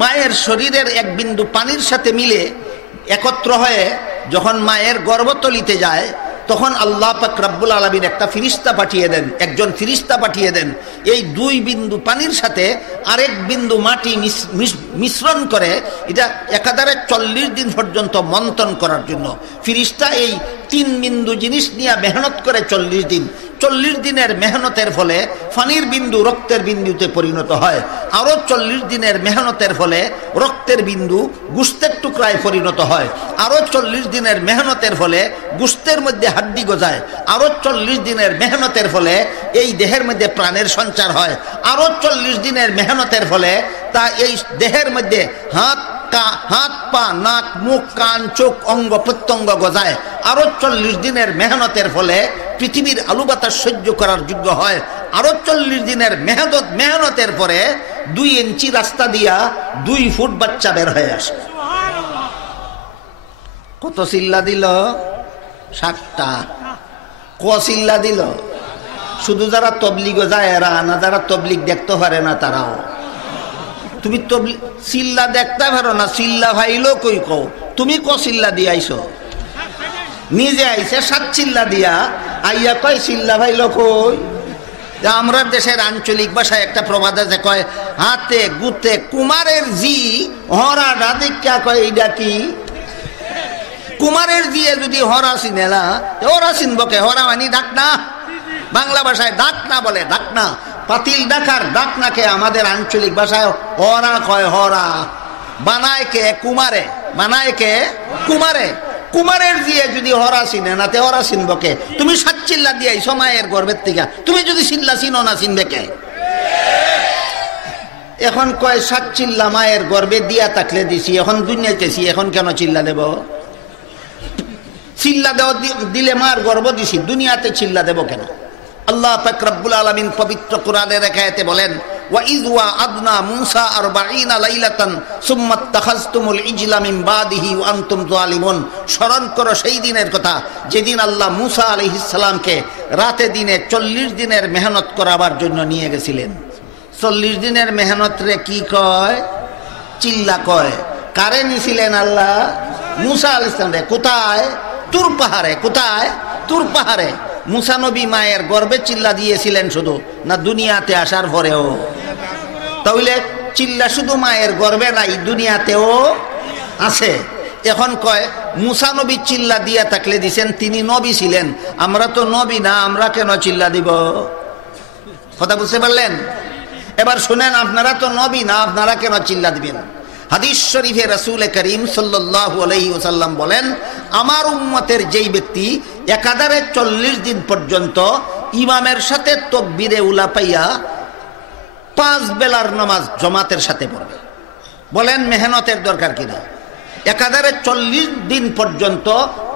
মায়ের শরীরের এক বিন্দু পানির সাথে মিলে একত্র হয়ে যখন মায়ের গর্ভতলিতে যায়, তখন আল্লাহ পাক রব্বুল আলামিন একটা ফিরিস্তা পাঠিয়ে দেন, একজন ফিরিস্তা পাঠিয়ে দেন এই 2 বিন্দু পানির সাথে আরেক বিন্দু মাটি মিশ্রণ করে এটা একাধারে 40 দিন পর্যন্ত মন্থন করার জন্য। ফিরিস্তা এই 3 বিন্দু জিনিস নিয়ে মেহনত করে 40 দিন। 40 দিনের মেহনতের ফলে পানির বিন্দু রক্তের বিন্দুতে পরিণত হয়। আরো 40 দিনের মেহনতের ফলে রক্তের বিন্দু গোশতের টুকরায় পরিণত হয়। আরো 40 দিনের মেহনতের ফলে গোশতের মধ্যে হাড্ডি গজায়। আরো 40 দিনের মেহনতের ফলে এই দেহের মধ্যে প্রাণের সঞ্চার হয়। আরো 40 দিনের মেহনতের ফলে তা এই দেহের মধ্যে হাত পা, নাক, মুখ, কান, চোখ, অঙ্গ প্রত্যঙ্গ গজায়। আরো 40 দিনের মেহনতের ফলে পৃথিবীর আলু বাতাস সহ্য করার যোগ্য হয়। আরো 40 দিনের মেহনতের পরে 2 ইঞ্চি রাস্তা দিয়া 2 ফুট বাচ্চা বের হয়ে আসে। কত চিল্লা দিল? 7টা। ক চিল্লা দিল? শুধু যারা তবলিগ যায় এরা না, যারা তবলিগ দেখতে পারে না তারাও। তুমি তবলিগ চিল্লা দেখতে পারো না, চিল্লা ভাইলো কই কও? তুমি ক চিল্লা দিয়ে আইছো? নিজে আইছে 7 চিল্লা দিয়া, আইয়া কয় চিল্লা ভাইলো কই? আমরা দেশের আঞ্চলিক ভাষায় একটা প্রবাদ আছে, কয় হাতে গুতে কুমারের জি হরা ডাদিকা, কয় এইটা কি? কুমারের দিয়ে যদি হরা চিনেলা, ওরা চিনবকে? হরা মানে ডাকনা, বাংলা ভাষায় ডাকনা বলে, ডাকনা। পাতিল ডাকার ডাকনাকে আমাদের আঞ্চলিক ভাষায় হরা কয়। হরা বানায় কে? কুমারে। বানায় কে? কুমারে। কুমারের দিয়ে যদি হরা চিনে না তে হরা চিনব কে? তুমি 7 চিল্লা দিয়াইছ মায়ের গর্ভের থেকে, তুমি যদি চিল্লা চিনো না চিনবে কে? এখন কয় 7 চিল্লা মায়ের গর্ভে দিয়া থাকলে দিছি, এখন দুনিয়াতেছি, এখন কেন চিল্লা দেব? চিল্লা দেওয়া দিলে মার গর্ভ দিছি, দুনিয়াতে চিল্লা দেব কেন? আল্লাহ পাক রব্বুল আলামিন পবিত্র কোরআনের এক আয়াতে বলেন, ওয়া ইয ওয়া'আদনা মূসা 40 লাইলাতান সুম্মা ইত্তাখাযতুমুল ইজলা মিন বাদিহি ওয়া আনতুম যালিমুন। স্মরণ করো সেই দিনের কথা যেদিন আল্লাহ মূসা আলাইহিস সালামকে রাতে দিনে 40 দিনের মেহনত করাবার জন্য নিয়ে গেছিলেন। 40 দিনের মেহনত রে কি কয়? চিল্লা কয়। কারে নিছিলেন আল্লাহ? মূসা আলাইহিস সালাম রে। কোথায়? তুর পাহাড়ে। কোথায়? তুর পাহাড়ে। মূসা নবী মায়ের গর্ভে চিল্লা দিয়েছিলেন শুধু, না দুনিয়াতে আসার পরেও? তাহলে চিল্লা শুধু মায়ের গর্ভে নাই, দুনিয়াতেও আছে। এখন কয় মূসা নবী চিল্লা দিয়া থাকলে দিছেন, তিনি নবী ছিলেন, আমরা তো নবী না, আমরা কেন চিল্লা দিব? কথা বুঝতে পারলেন? এবার শুনেন, আপনারা তো নবী না, আপনারা কেন চিল্লা দিবেন? হাদিস শরীফে রাসূল করিম সাল্লাল্লাহু আলাইহি ওয়াসাল্লাম বলেন, আমার উম্মতের যেই ব্যক্তি একাধারে 40 দিন পর্যন্ত ইমামের সাথে তাকবীরে উলা পাইয়া 5 বেলার নামাজ জামাতের সাথে পড়বে। বলেন মেহনতের দরকার কিনা? একাধারে 40 দিন পর্যন্ত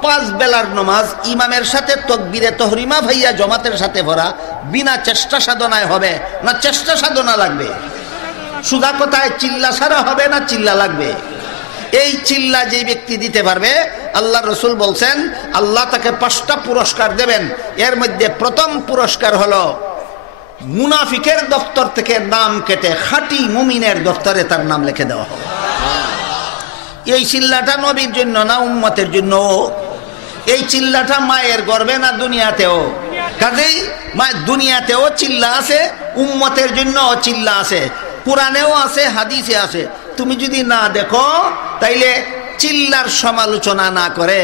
5 বেলার নামাজ ইমামের সাথে তাকবীরে তাহরিমা ভাইয়া জামাতের সাথে পড়া বিনা চেষ্টা সাধনায় হবে না চেষ্টা সাধনা লাগবে? সুদা কোথায়? চিল্লা ছাড়া হবে না চিল্লা লাগবে? এই চিল্লা যে ব্যক্তি দিতে পারবে, আল্লাহ রসুল বলছেন আল্লাহ তাকে 5টা পুরস্কার দেবেন। এর মধ্যে প্রথম পুরস্কার হলো মুনাফিকের দফতর থেকে নাম কেটে খাঁটি মুমিনের দফতরে তার নাম লিখে দেওয়া হবে। এই চিল্লাটা নবীর জন্য না উম্মতের জন্য? এই চিল্লাটা মায়ের গর্ভে না দুনিয়াতেও? কাজেই দুনিয়াতেও চিল্লা আছে, উম্মতের জন্য চিল্লা আছে, কোরআনেও আছে, হাদিসে আছে। তুমি যদি না দেখো তাইলে চিল্লার সমালোচনা না করে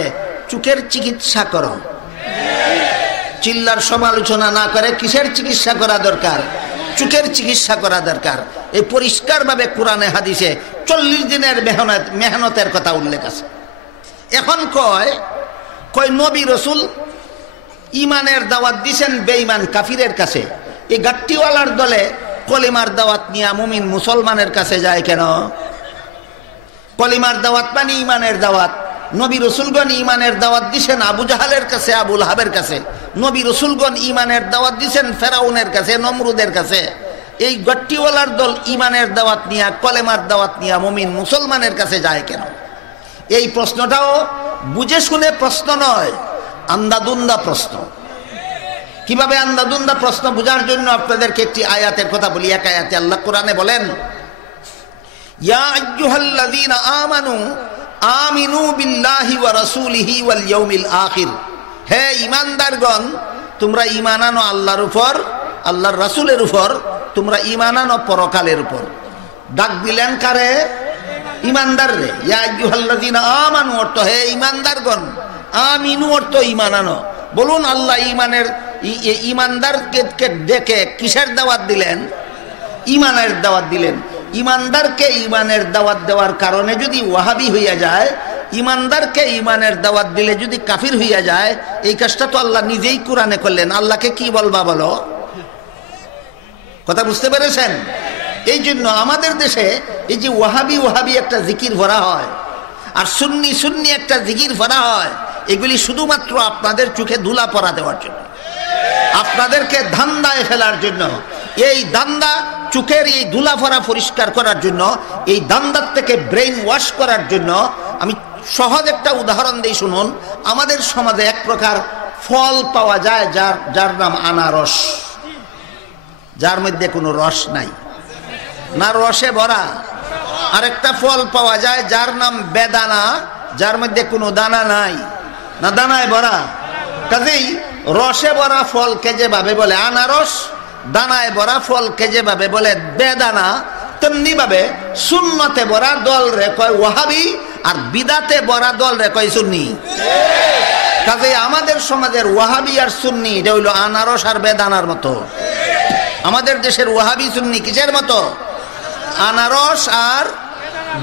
চোখের চিকিৎসা করো। চিল্লার সমালোচনা না করে কিসের চিকিৎসা করা দরকার? চোখের চিকিৎসা করা দরকার। এই পরিষ্কারভাবে কোরআনে হাদিসে 40 দিনের মেহনতের কথা উল্লেখ আছে। এখন কয় নবী রসুল ইমানের দাওয়াত দিছেন বেঈমান কাফিরের কাছে, এই গাট্টিওয়ালার দলে কলিমার দাওয়াত নিয়ে মুমিন মুসলমানের কাছে যায় কেন? কলিমার দাওয়াত মানে ইমানের দাওয়াত। নবী রসুলগণ ইমানের দাওয়াত দিছেন আবু জাহালের কাছে, আবুল হাবের কাছে। নবী রসুলগণ ইমানের দাওয়াত দিছেন ফেরাউনের কাছে, নমরুদের কাছে। এই গাট্টিওয়ালার দল ইমানের দাওয়াত নিয়ে, কলেমার দাওয়াত নিয়ে মুমিন মুসলমানের কাছে যায় কেন? এই প্রশ্নটাও বুঝে শুনে প্রশ্ন নয়, আন্দাদুন্দা প্রশ্ন। কিভাবে আন্দাদুন্দা প্রশ্ন বোঝার জন্য আপনাদেরকে একটি আয়াতের কথা বলি। এক আয়াতে আল্লাহ কোরআনে বলেন, ইয়া আইয়ুহাল্লাযীনা আমানু আমিনু বিল্লাহি ওয়া রাসূলিহি ওয়াল ইয়াউমিল আখির। হে ঈমানদারগণ, তোমরা ঈমান আনো আল্লাহর উপর, আল্লাহর রাসূলের উপর, তোমরা ঈমান আনো পরকালের উপর। ডাক দিলেন কারে? ঈমানদার রে। ইয়া আইয়ুহাল্লাযীনা আমানু অর্থ হে ঈমানদারগণ, আমিনু অর্থ ঈমান আনো। বলুন আল্লাহ ঈমানদারকে ডেকে কিসের দাওয়াত দিলেন? ঈমানের দাওয়াত দিলেন। ঈমানদারকে ঈমানের দাওয়াত দেওয়ার কারণে যদি ওয়াহাবি হইয়া যায়, ঈমানদারকে ঈমানের দাওয়াত দিলে যদি কাফির হইয়া যায়, এই কাজটা তো আল্লাহ নিজেই কোরআনে করলেন। আল্লাহকে কি বলবা বলো? কথা বুঝতে পেরেছেন? এই জন্য আমাদের দেশে এই যে ওয়াহাবি ওয়াহাবি একটা জিকির ভরা হয় আর সুন্নি সুন্নি একটা জিকির ভরা হয়, এগুলি শুধুমাত্র আপনাদের চোখে ধুলা পরা দেওয়ার জন্য, আপনাদেরকে ধান্দায় ফেলার জন্য। এই ধান্দা চোখের এই ধুলাফারা পরিষ্কার করার জন্য, এই ধান্দার থেকে ব্রেইন ওয়াশ করার জন্য। আমি সহজ একটা উদাহরণ দিই, শুনুন। আমাদের সমাজে এক প্রকার ফল পাওয়া যায় যার নাম আনারস, যার মধ্যে কোনো রস নাই, না রসে ভরা। আরেকটা ফল পাওয়া যায় যার নাম বেদানা, যার মধ্যে কোনো দানা নাই, না দানায় ভরা। কাজেই রসে ভরা ফলকে যেভাবে বলে আনারস, দানায় ভরা ফলকে যেভাবে বলে বেদানা, তেমনি ভাবে সুন্নতে ভরা দল রে কয় ওয়াহাবি, আর বিদাতে ভরা দল রে কয় সুন্নি। কাজেই আমাদের সমাজের ওয়াহাবি আর সুন্নি এটা হইল আনারস আর বেদানার মতো। আমাদের দেশের ওয়াহাবি সুন্নি কিসের মতো? আনারস আর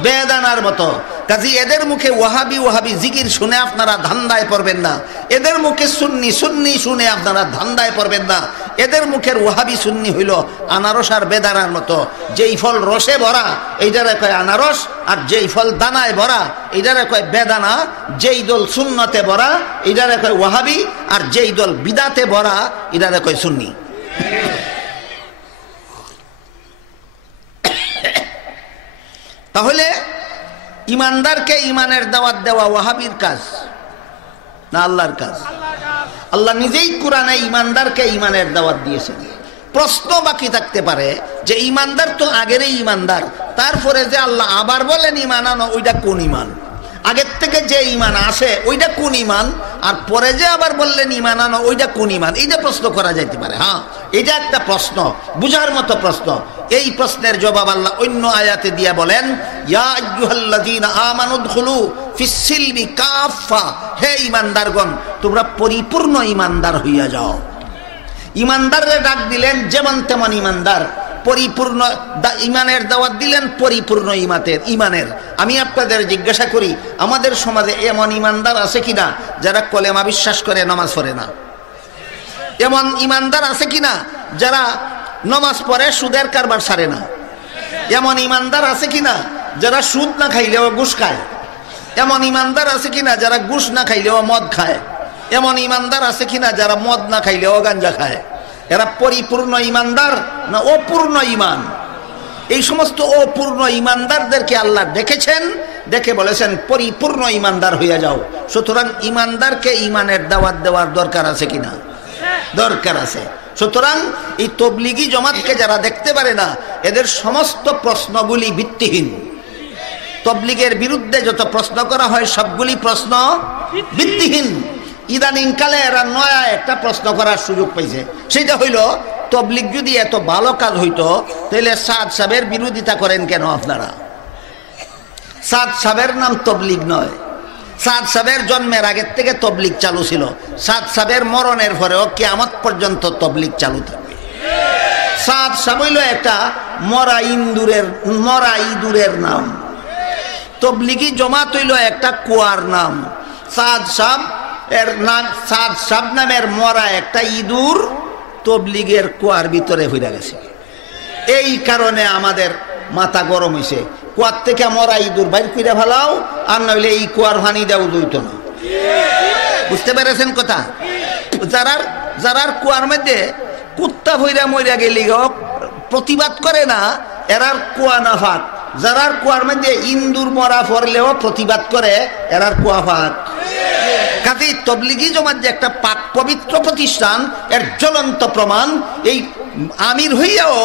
বেদানার মতো। কাজী এদের মুখে ওয়াহাবি ওয়াহাবি জিকির শুনে আপনারা ধান্দায় পড়বেন না, এদের মুখে সুন্নি সুন্নি শুনে আপনারা ধান্দায় পড়বেন না। এদের মুখের ওয়াহাবি সুন্নি হইল আনারস আর বেদানার মতো, যেই ফল রসে ভরা এইটারে কয় আনারস, আর যেই ফল দানায় ভরা এইটারে কয় বেদানা। যেই দল সুন্নতে ভরা এইটারে কয় ওয়াহাবি, আর যেই দল বিদাতে ভরা এটারে কয় সুন্নি। তাহলে ইমানদারকে ইমানের দাওয়াত দেওয়া ওয়াহাবির কাজ না আল্লাহর কাজ? আল্লাহ নিজেই কোরআনে ইমানদারকে ইমানের দাওয়াত দিয়েছেন। প্রশ্ন বাকি থাকতে পারে যে ইমানদার তো আগেরই ইমানদার, তারপরে যে আল্লাহ আবার বলেন ইমান আনো, ওইটা কোন ইমান? আগের থেকে যে ইমান আসে ওইটা কোন ইমান? আর পরে যে আবার বললেন ইমান আনো, ওইটা কোন ইমান? এইটা প্রশ্ন করা যাইতে পারে। হ্যাঁ, এটা একটা প্রশ্ন, বুঝার মতো প্রশ্ন। এই প্রশ্নের জবাব আল্লাহ অন্য আয়াতে দিয়ে বলেন, ইয়া আইয়ুহাল্লাযীনা আমানু উদখুলু ফিস সিলমি কাফা, হে ঈমানদারগণ তোমরা পরিপূর্ণ ঈমানদার হইয়া যাও। ঈমানদাররে ডাক দিলেন যেমন তেমন ঈমানদার, পরিপূর্ণ ইমানের দাওয়াত দিলেন পরিপূর্ণ ইমানের। আমি আপনাদের জিজ্ঞাসা করি, আমাদের সমাজে এমন ইমানদার আছে কিনা যারা কলেমা বিশ্বাস করে নামাজ পড়ে না? এমন ইমানদার আছে কিনা যারা নামাজ পড়ে সুদের কারবার ছাড়ে না? এমন ইমানদার আছে কিনা যারা সুদ না খাইলেও ঘুষ খায়? এমন ইমানদার আছে কিনা যারা ঘুষ না খাইলেও মদ খায়? এমন ইমানদার আছে কিনা যারা মদ না খাইলেও গাঞ্জা খায়? এরা পরিপূর্ণ ইমানদার না অপূর্ণ ইমান? এই সমস্ত অপূর্ণ ইমানদারদেরকে আল্লাহ দেখেছেন, দেখে বলেছেন পরিপূর্ণ ইমানদার হইয়া যাও। সুতরাং ইমানদারকে ইমানের দাওয়াত দেওয়ার দরকার আছে কিনা? দরকার আছে। সুতরাং এই তবলিগি জমাতকে যারা দেখতে পারে না, এদের সমস্ত প্রশ্নগুলি ভিত্তিহীন। তবলিগের বিরুদ্ধে যত প্রশ্ন করা হয় সবগুলি প্রশ্ন ভিত্তিহীন। ইদানিং কালে এরা নয়া একটা প্রশ্ন করার সুযোগ পাইছে, সেটা হইল তবলিগ যদি এত ভালো কাজ হইতো তাহলে সাদ সাহেবের বিরোধিতা করেন কেন আপনারা? সাদ সাহেবের নাম তবলিগ নয়। সাদ সাহেবের জন্মের আগের থেকে তবলিগ চালু ছিল, সাদ সাহেবের মরণের পরেও কিয়ামত পর্যন্ত তবলিগ চালু থাকবে। সাদ সাহেব হইল একটা মরা ইঁদুরের নাম, তবলিগি জমাত হইল একটা কুয়ার নাম। সাদ সাহেব এর নাম, সাদ সাহেব নামের মরা একটা ইঁদুর তবলিগের কুয়ার ভিতরে হইয়া গেছে। এই কারণে আমাদের মাথা গরম হয়েছে, কুয়ার থেকে মরা ইঁদুর বাইর করে ফেলাও, আর নইলে এই কুয়ার পানি দেও দইত না। বুঝতে পেরেছেন কথা? যারার কুয়ার মধ্যে কুত্তা ভইরা মইরা গেলি প্রতিবাদ করে না, এরার কুয়া না ফাঁক। যারার কুয়ার মধ্যে ইন্দুর মরা পড়লেও প্রতিবাদ করে, এরার কুয়া ফাঁক। কাজে তবলিগি জমাত যে একটা পাক পবিত্র প্রতিষ্ঠান, এর জ্বলন্ত প্রমাণ এই আমির হইয়াও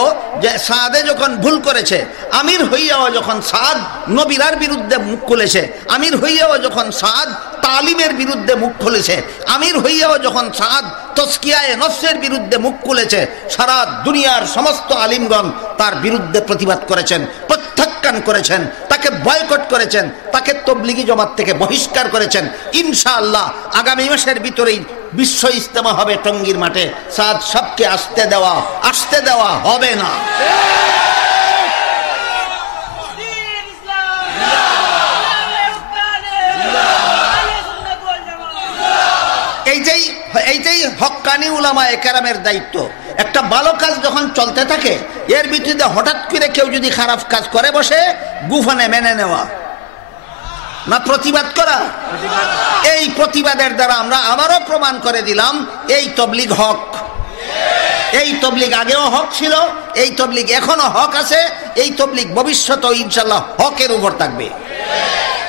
যে সাদে যখন ভুল করেছে, আমির হইয়াও যখন সাদ নবীরার বিরুদ্ধে মুখ খুলেছে, আমির হইয়াও যখন সাদ তালিমের বিরুদ্ধে মুখ খুলেছে, আমির হইয়াও যখন সাদ তস্কিয়ায়ে নফসের বিরুদ্ধে মুখ খুলেছে, সারা দুনিয়ার সমস্ত আলিমগণ তার বিরুদ্ধে প্রতিবাদ করেছেন, প্রত্যাখ্যান করেছেন, তাকে বয়কট করেছেন, তাকে তবলিগি জমাত থেকে বহিষ্কার করেছেন। ইনশাআল্লাহ আগামী মাসের ভিতরেই বিশ্ব ইজতেমা হবে টঙ্গীর মাঠে। সাদ সবকে আসতে দেওয়া হবে না। এইটাই হক্কানি উলামায়ে কেরামের দায়িত্ব। একটা ভালো কাজ যখন চলতে থাকে, এর ভিতরে হঠাৎ করে কেউ যদি খারাপ কাজ করে বসে, গুফানে মেনে নেওয়া না প্রতিবাদ করা। এই প্রতিবাদের দ্বারা আমরা আবারও প্রমাণ করে দিলাম এই তবলিগ হক। এই তবলিগ আগেও হক ছিল, এই তবলিগ এখনো হক আছে, এই তবলিগ ভবিষ্যতেও ইনশাআল্লাহ হকের উপর থাকবে।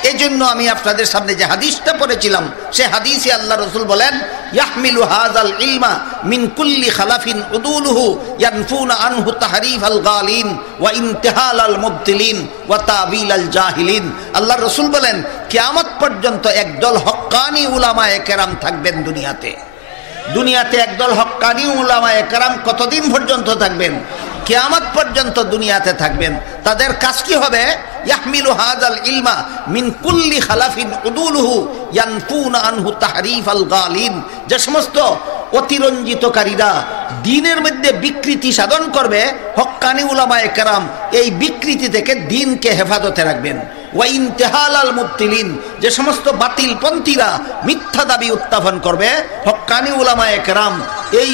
এই জন্য আমি আপনাদের সামনে যে হাদিসটা পড়েছিলাম, সে হাদিসে আল্লাহ রাসূল বলেন, ইয়াহমিলু হাযাল ইলমা মিন কুল্লি খালাফিন উদুলুহু ইয়ানফুনা আনহু তাহরিফাল গালিন ওয়া ইনতিহালাল মুবতিলিন ওয়া তাবিলাল জাহিলিন। আল্লাহ রাসূল বলেন, কিয়ামত পর্যন্ত একদল হক্কানি উলামায়ে কেরাম থাকবেন দুনিয়াতে একদল হক্কানি উলামায়ে কেরাম কতদিন পর্যন্ত থাকবেন? কিয়ামত পর্যন্ত দুনিয়াতে থাকবেন। তাদের কাজ কি হবে? ইয়াহমিলু হাযাল ইলমা মিন কুল্লি খালাফিন উদুলুহু ইয়ানফুনা আনহু তাহরিফাল গালিন। যে সমস্ত অতিরঞ্জিতকারীরা, দ্বীনের মধ্যে বিকৃতি সাধন করবে, হক্কানি উলামায়ে কেরাম এই বিকৃতি থেকে দ্বীনকে হেফাজতে রাখবেন। ওয়া ইন্তেহালাল মুবতিলিন, যে সমস্ত বাতিল পন্থীরা মিথ্যা দাবি উত্থাপন করবে, হক্কানি উলামায়ে কেরাম এই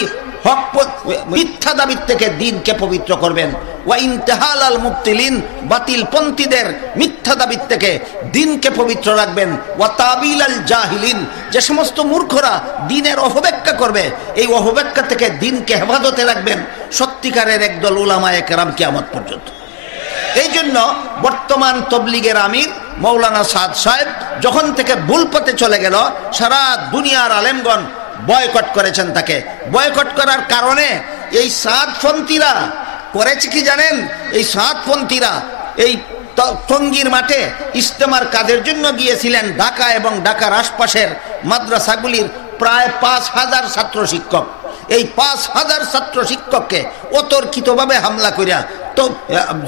মিথ্যা দাবির থেকে দ্বীনকে পবিত্র করবেন। ওয়া ইন্তেহালাল মুবতিলিন, বাতিল পন্থীদের মিথ্যা দাবির থেকে দ্বীনকে পবিত্র রাখবেন। ওয়া তাবিলাল জাহিলিন, যে সমস্ত মূর্খরা দ্বীনের অপব্যাখ্যা করবে, এই অপব্যাখ্যা থেকে দ্বীনকে হেফাজতে রাখবেন সত্যিকারের একদল উলামায়ে কেরাম কিয়ামত পর্যন্ত। এই জন্য বর্তমান তবলিগের আমির মৌলানা সাদ সাহেব যখন থেকে ভুল পথে চলে গেল, সারা দুনিয়ার আলেমগণ বয়কট করেছেন তাকে। বয়কট করার কারণে এই সাদপন্থীরা করেছে কি জানেন? এই সাদপন্থীরা এই টঙ্গীর মাঠে ইজতেমার কাজের জন্য গিয়েছিলেন ঢাকা এবং ঢাকার আশপাশের মাদ্রাসাগুলির প্রায় 5,000 ছাত্র শিক্ষক। এই 5,000 ছাত্র শিক্ষককে অতর্কিতভাবে হামলা করিয়া তো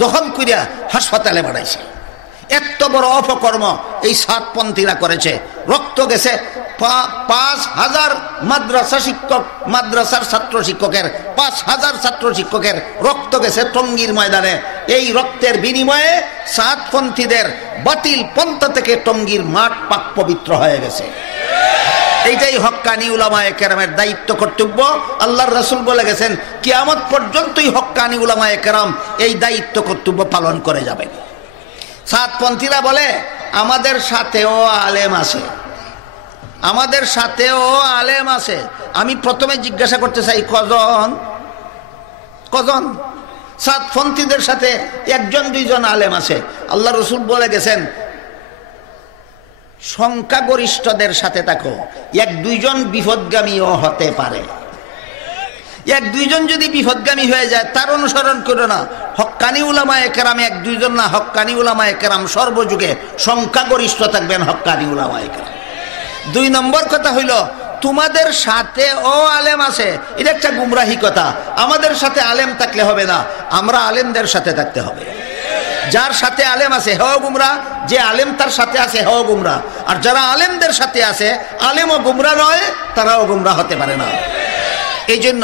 জখম করিয়া হাসপাতালে বাড়াইছে। এত বড় অপকর্ম এই সাতপন্থীরা করেছে। রক্ত গেছে 5,000 মাদ্রাসা শিক্ষক, মাদ্রাসার ছাত্র শিক্ষকের 5,000 ছাত্র শিক্ষকের রক্ত গেছে টঙ্গীর ময়দানে। এই রক্তের বিনিময়ে সাতপন্থীদের বাতিল পন্থা থেকে টঙ্গীর মাঠ পাক পবিত্র হয়ে গেছে। এইটাই হক্কানি উলামায়ে কেরামের দায়িত্ব, কর্তব্য। আল্লাহর রাসূল বলে গেছেন কিয়ামত পর্যন্তই হক্কানি উলামায়ে কেরাম এই দায়িত্ব কর্তব্য পালন করে যাবেন। সাতপন্থীরা বলে আমাদের সাথেও আলেম আছে, আমাদের সাথেও আলেম আছে। আমি প্রথমে জিজ্ঞাসা করতে চাই কজন? সাতপন্থীদের সাথে 1-2জন আলেম আছে। আল্লাহ রাসূল বলে গেছেন সংখ্যাগরিষ্ঠদের সাথে থাকো, 1-2জন বিপদগামীও হতে পারে। 1-2জন যদি বিপদগামী হয়ে যায় তার অনুসরণ করো না। হক্কানি উলামায়ে কেরাম 1-2জন না, হক্কানি উলামায়ে কেরাম সর্বযুগে সংখ্যাগরিষ্ঠ থাকবেন হক্কানি উলামায়ে কেরাম। 2 নম্বর কথা হইল তোমাদের সাথে ও আলেম আছে, এটা একটা গুমরাহি কথা। আমাদের সাথে আলেম থাকলে হবে না, আমরা আলেমদের সাথে থাকতে হবে। যার সাথে আলেম আছে হেও গুমরা, যে আলেম তার সাথে আছে হেও গুমরা। আর যারা আলেমদের সাথে আছে, আলেমও গুমরা নয়, তারাও গুমরা হতে পারে না। এই জন্য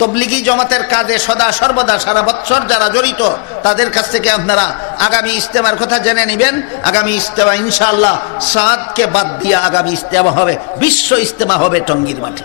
তবলিগি জমাতের কাজে সদা সর্বদা সারা বৎসর যারা জড়িত, তাদের কাছ থেকে আপনারা আগামী ইজতেমার কথা জেনে নেবেন। আগামী ইজতেমা ইনশাআল্লাহ সাদকে বাদ দিয়ে আগামী ইজতেমা হবে, বিশ্ব ইজতেমা হবে টঙ্গীর মাঠে।